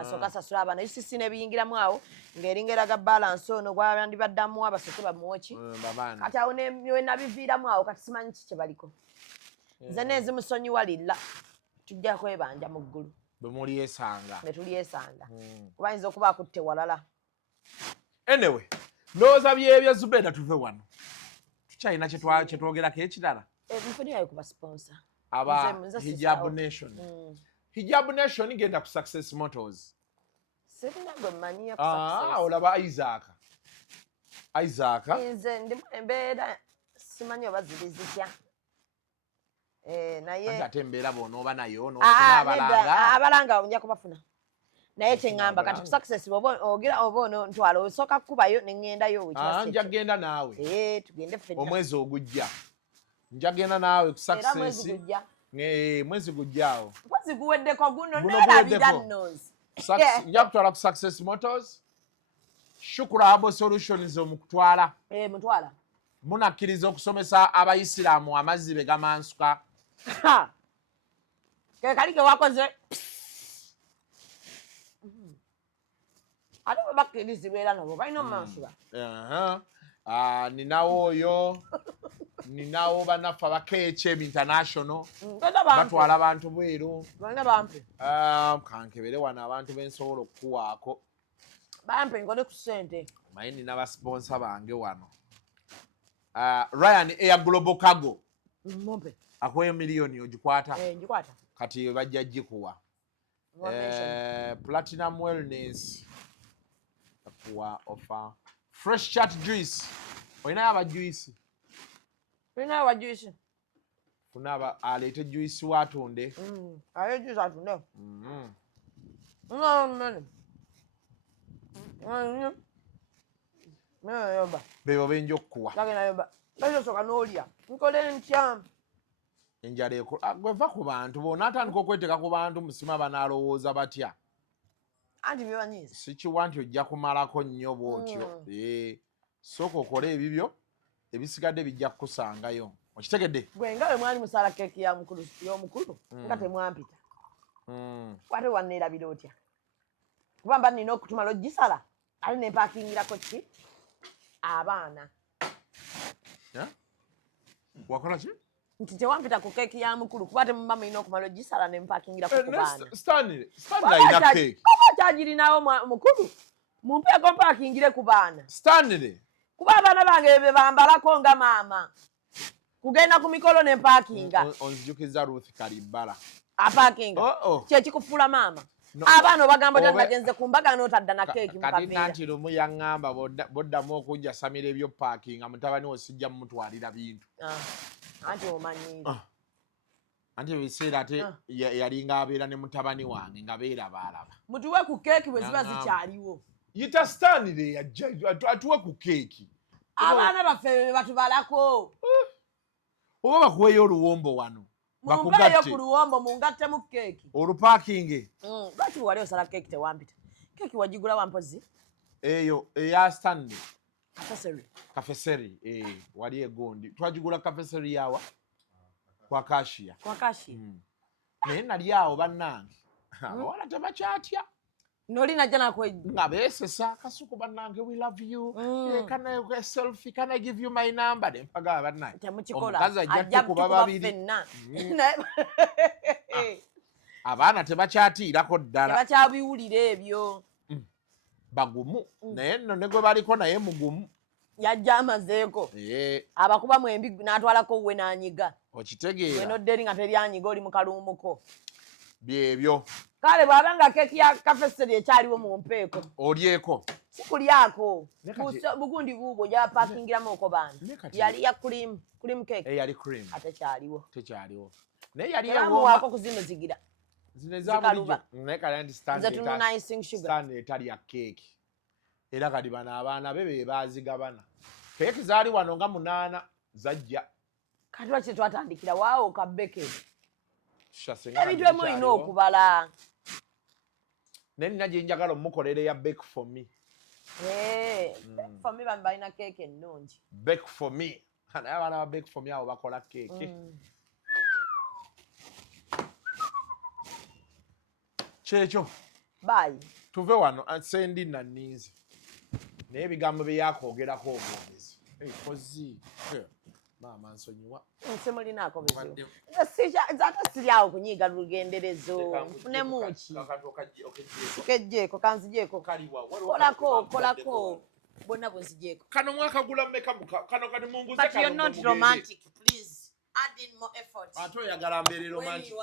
asooka asasula abaana UCC ne biyingiramu awo ng'eringeraga balance ono gwabandibaddamu abasooke bamuwoki kati awo we nabiviiramu awo kati simanyi ki kye baliko nze neezimusonyiwa lilla tujja kwebanja mu ggulu bwe tulyesanga kuba ayinza okuba akutte walala anyway ndowooza byebyo Zubedah tuve wano tukyalina kyetwogerako ekirala mufuniyayo kuba sponsor aba Hijab Nation Hijab Nation genda ku Success Motors sirina gwe mmanyiya ku Success olaba Isaac nze ndimu embeera simanyi oba ziri zitya naye ate embeera bw'onooba nayo abalanga nja kubafuna naye kyeŋŋamba kati ku Success ogira oba ontwala osooka kukubayo ne ŋŋendayo nja genda naawe tugende ffenna omwezi ogujja nja genda naawe ku Success mwezi gujjaawo mwezi guweddeko guno neerabira nnozi nja kutwala ku Success Motors Shukura Abo Solutions omukutwala mutwala munakkiriza okusomesa abayisiraamu amazzi be gamansuka ke kali ke wakoze ate bwe bakkiriza era nabo balina omumansuka ninawo oyo ninawo bannaffe abaKHM International batwala abantu bweru kankebere wano abantu bensobola okukuwaako bampe nkole ku ssente maye nina basponsa bange wano Ryan Air Global Cargo akuwa miliyoni ogikwata kati bajja gikuwa Platinum Wellness akuwa offer Fresh Chat Juice olinayo abajuice funaba aleete juice watunde bebo benja okukuwa enjala gweva ku bantu bonaatandika okweteeka ku bantu musima banaalowooza batya sikiwa nti ojja kumalako nnyo bwotyo sooka okole ebibyo ebisigadde bijja kukusangayo okitegedde gwe nga bwe mwali musala keeki y'omukulu nga temwampita wate wanneerabira otya kuba mba nina okutumala ogisala ate nempakingirako ki abaana wakola ki nti tewampita ku keeki ya mukulu kuba temumba mulina okumala ogisala nempakingirako ku baana Stanley alina keeki oba kyagirinawo mukulu mumpeeko mpakingire ku baana Stanley kuba abaana bange be bambalako nga maama kugenda ku mikolo nempakinga onzijukiza Ruth Kalibbala apakinga kyekikufuula maama abaana obagamba oti nagenze ku mbaga n'otadda na keeki mukaveera kati nti lumu yaŋŋamba boddamu okujja samira ebyopaakinga mutabani wo sijja mumutwalira bintu anti omanyiire anti ebiseera ate yalinga abeera ne mutabani wange nga beerabaalaba mutuwe ku keeki bwe ziba zikyaliwo yita Stanley yajja atuwe ku keeki abaana baffe batubalako oba bakuweyo oluwombo wano mumbeeyo ku luwombo mungattemu keeki olupaakinge lwaki wali osala keeki tewampita keeki wagigula wampozi eyo eya Stanley kafeseri wali egondi twagigula kafeseri yawa kwa kashiya naye nali awo bannange abawala tebakyatya noli najja nakwe nga beesesa Kasuku bannange we love you can I selfie can I give you my number nempaga bannange omukazi ajja kuba babiri abaana tebakyatiirako ddala tebakyabiwulira ebyo bagumu naye nno ne gwe baliko naye mugumu yajja amazeeko abakuba mwembi n'atwalako we n'anyiga okitegeera wenodderi nga teryanyiga oli mu kaluumuko byebyo kale bw'abanga keeki ya kafeseri ekyaliwo mu mpeeko olyeko sikulyako bugundi buubwo gyapakingiramu oko baana yali ya cream cake yali cream atekyaliwo naye yali yamuwaako ku zino zigira zino ezabulijjo naye kale nti nze tununa icing sugar Stanley etali ya keeki era kati bano abaana be bazigabana keeki zaali wano nga 8 zajja kati lwaki twatandikira waawo kabbeke ebintu emu olina ebintu okubala nenina gye njagala omukolere ya bake for me for me bambi balina keeki ennungi bake for me naye abaana ba bake for me abo bakola keeki kyekyo bayi tuve wano sendi naninze naye ebigambo bye yakwogerako obwogezi kozi maama nsonyiwa nsemulinaako bizibu ate siryawo kunyiiga lugenderezo nfunemuki kejjeeko kanzijeeko kolako bonna bwenzijeeko kano mwakagula mmeka kano kati munguze but you're not romantic please add in more effort ate oyagala mbeere romantic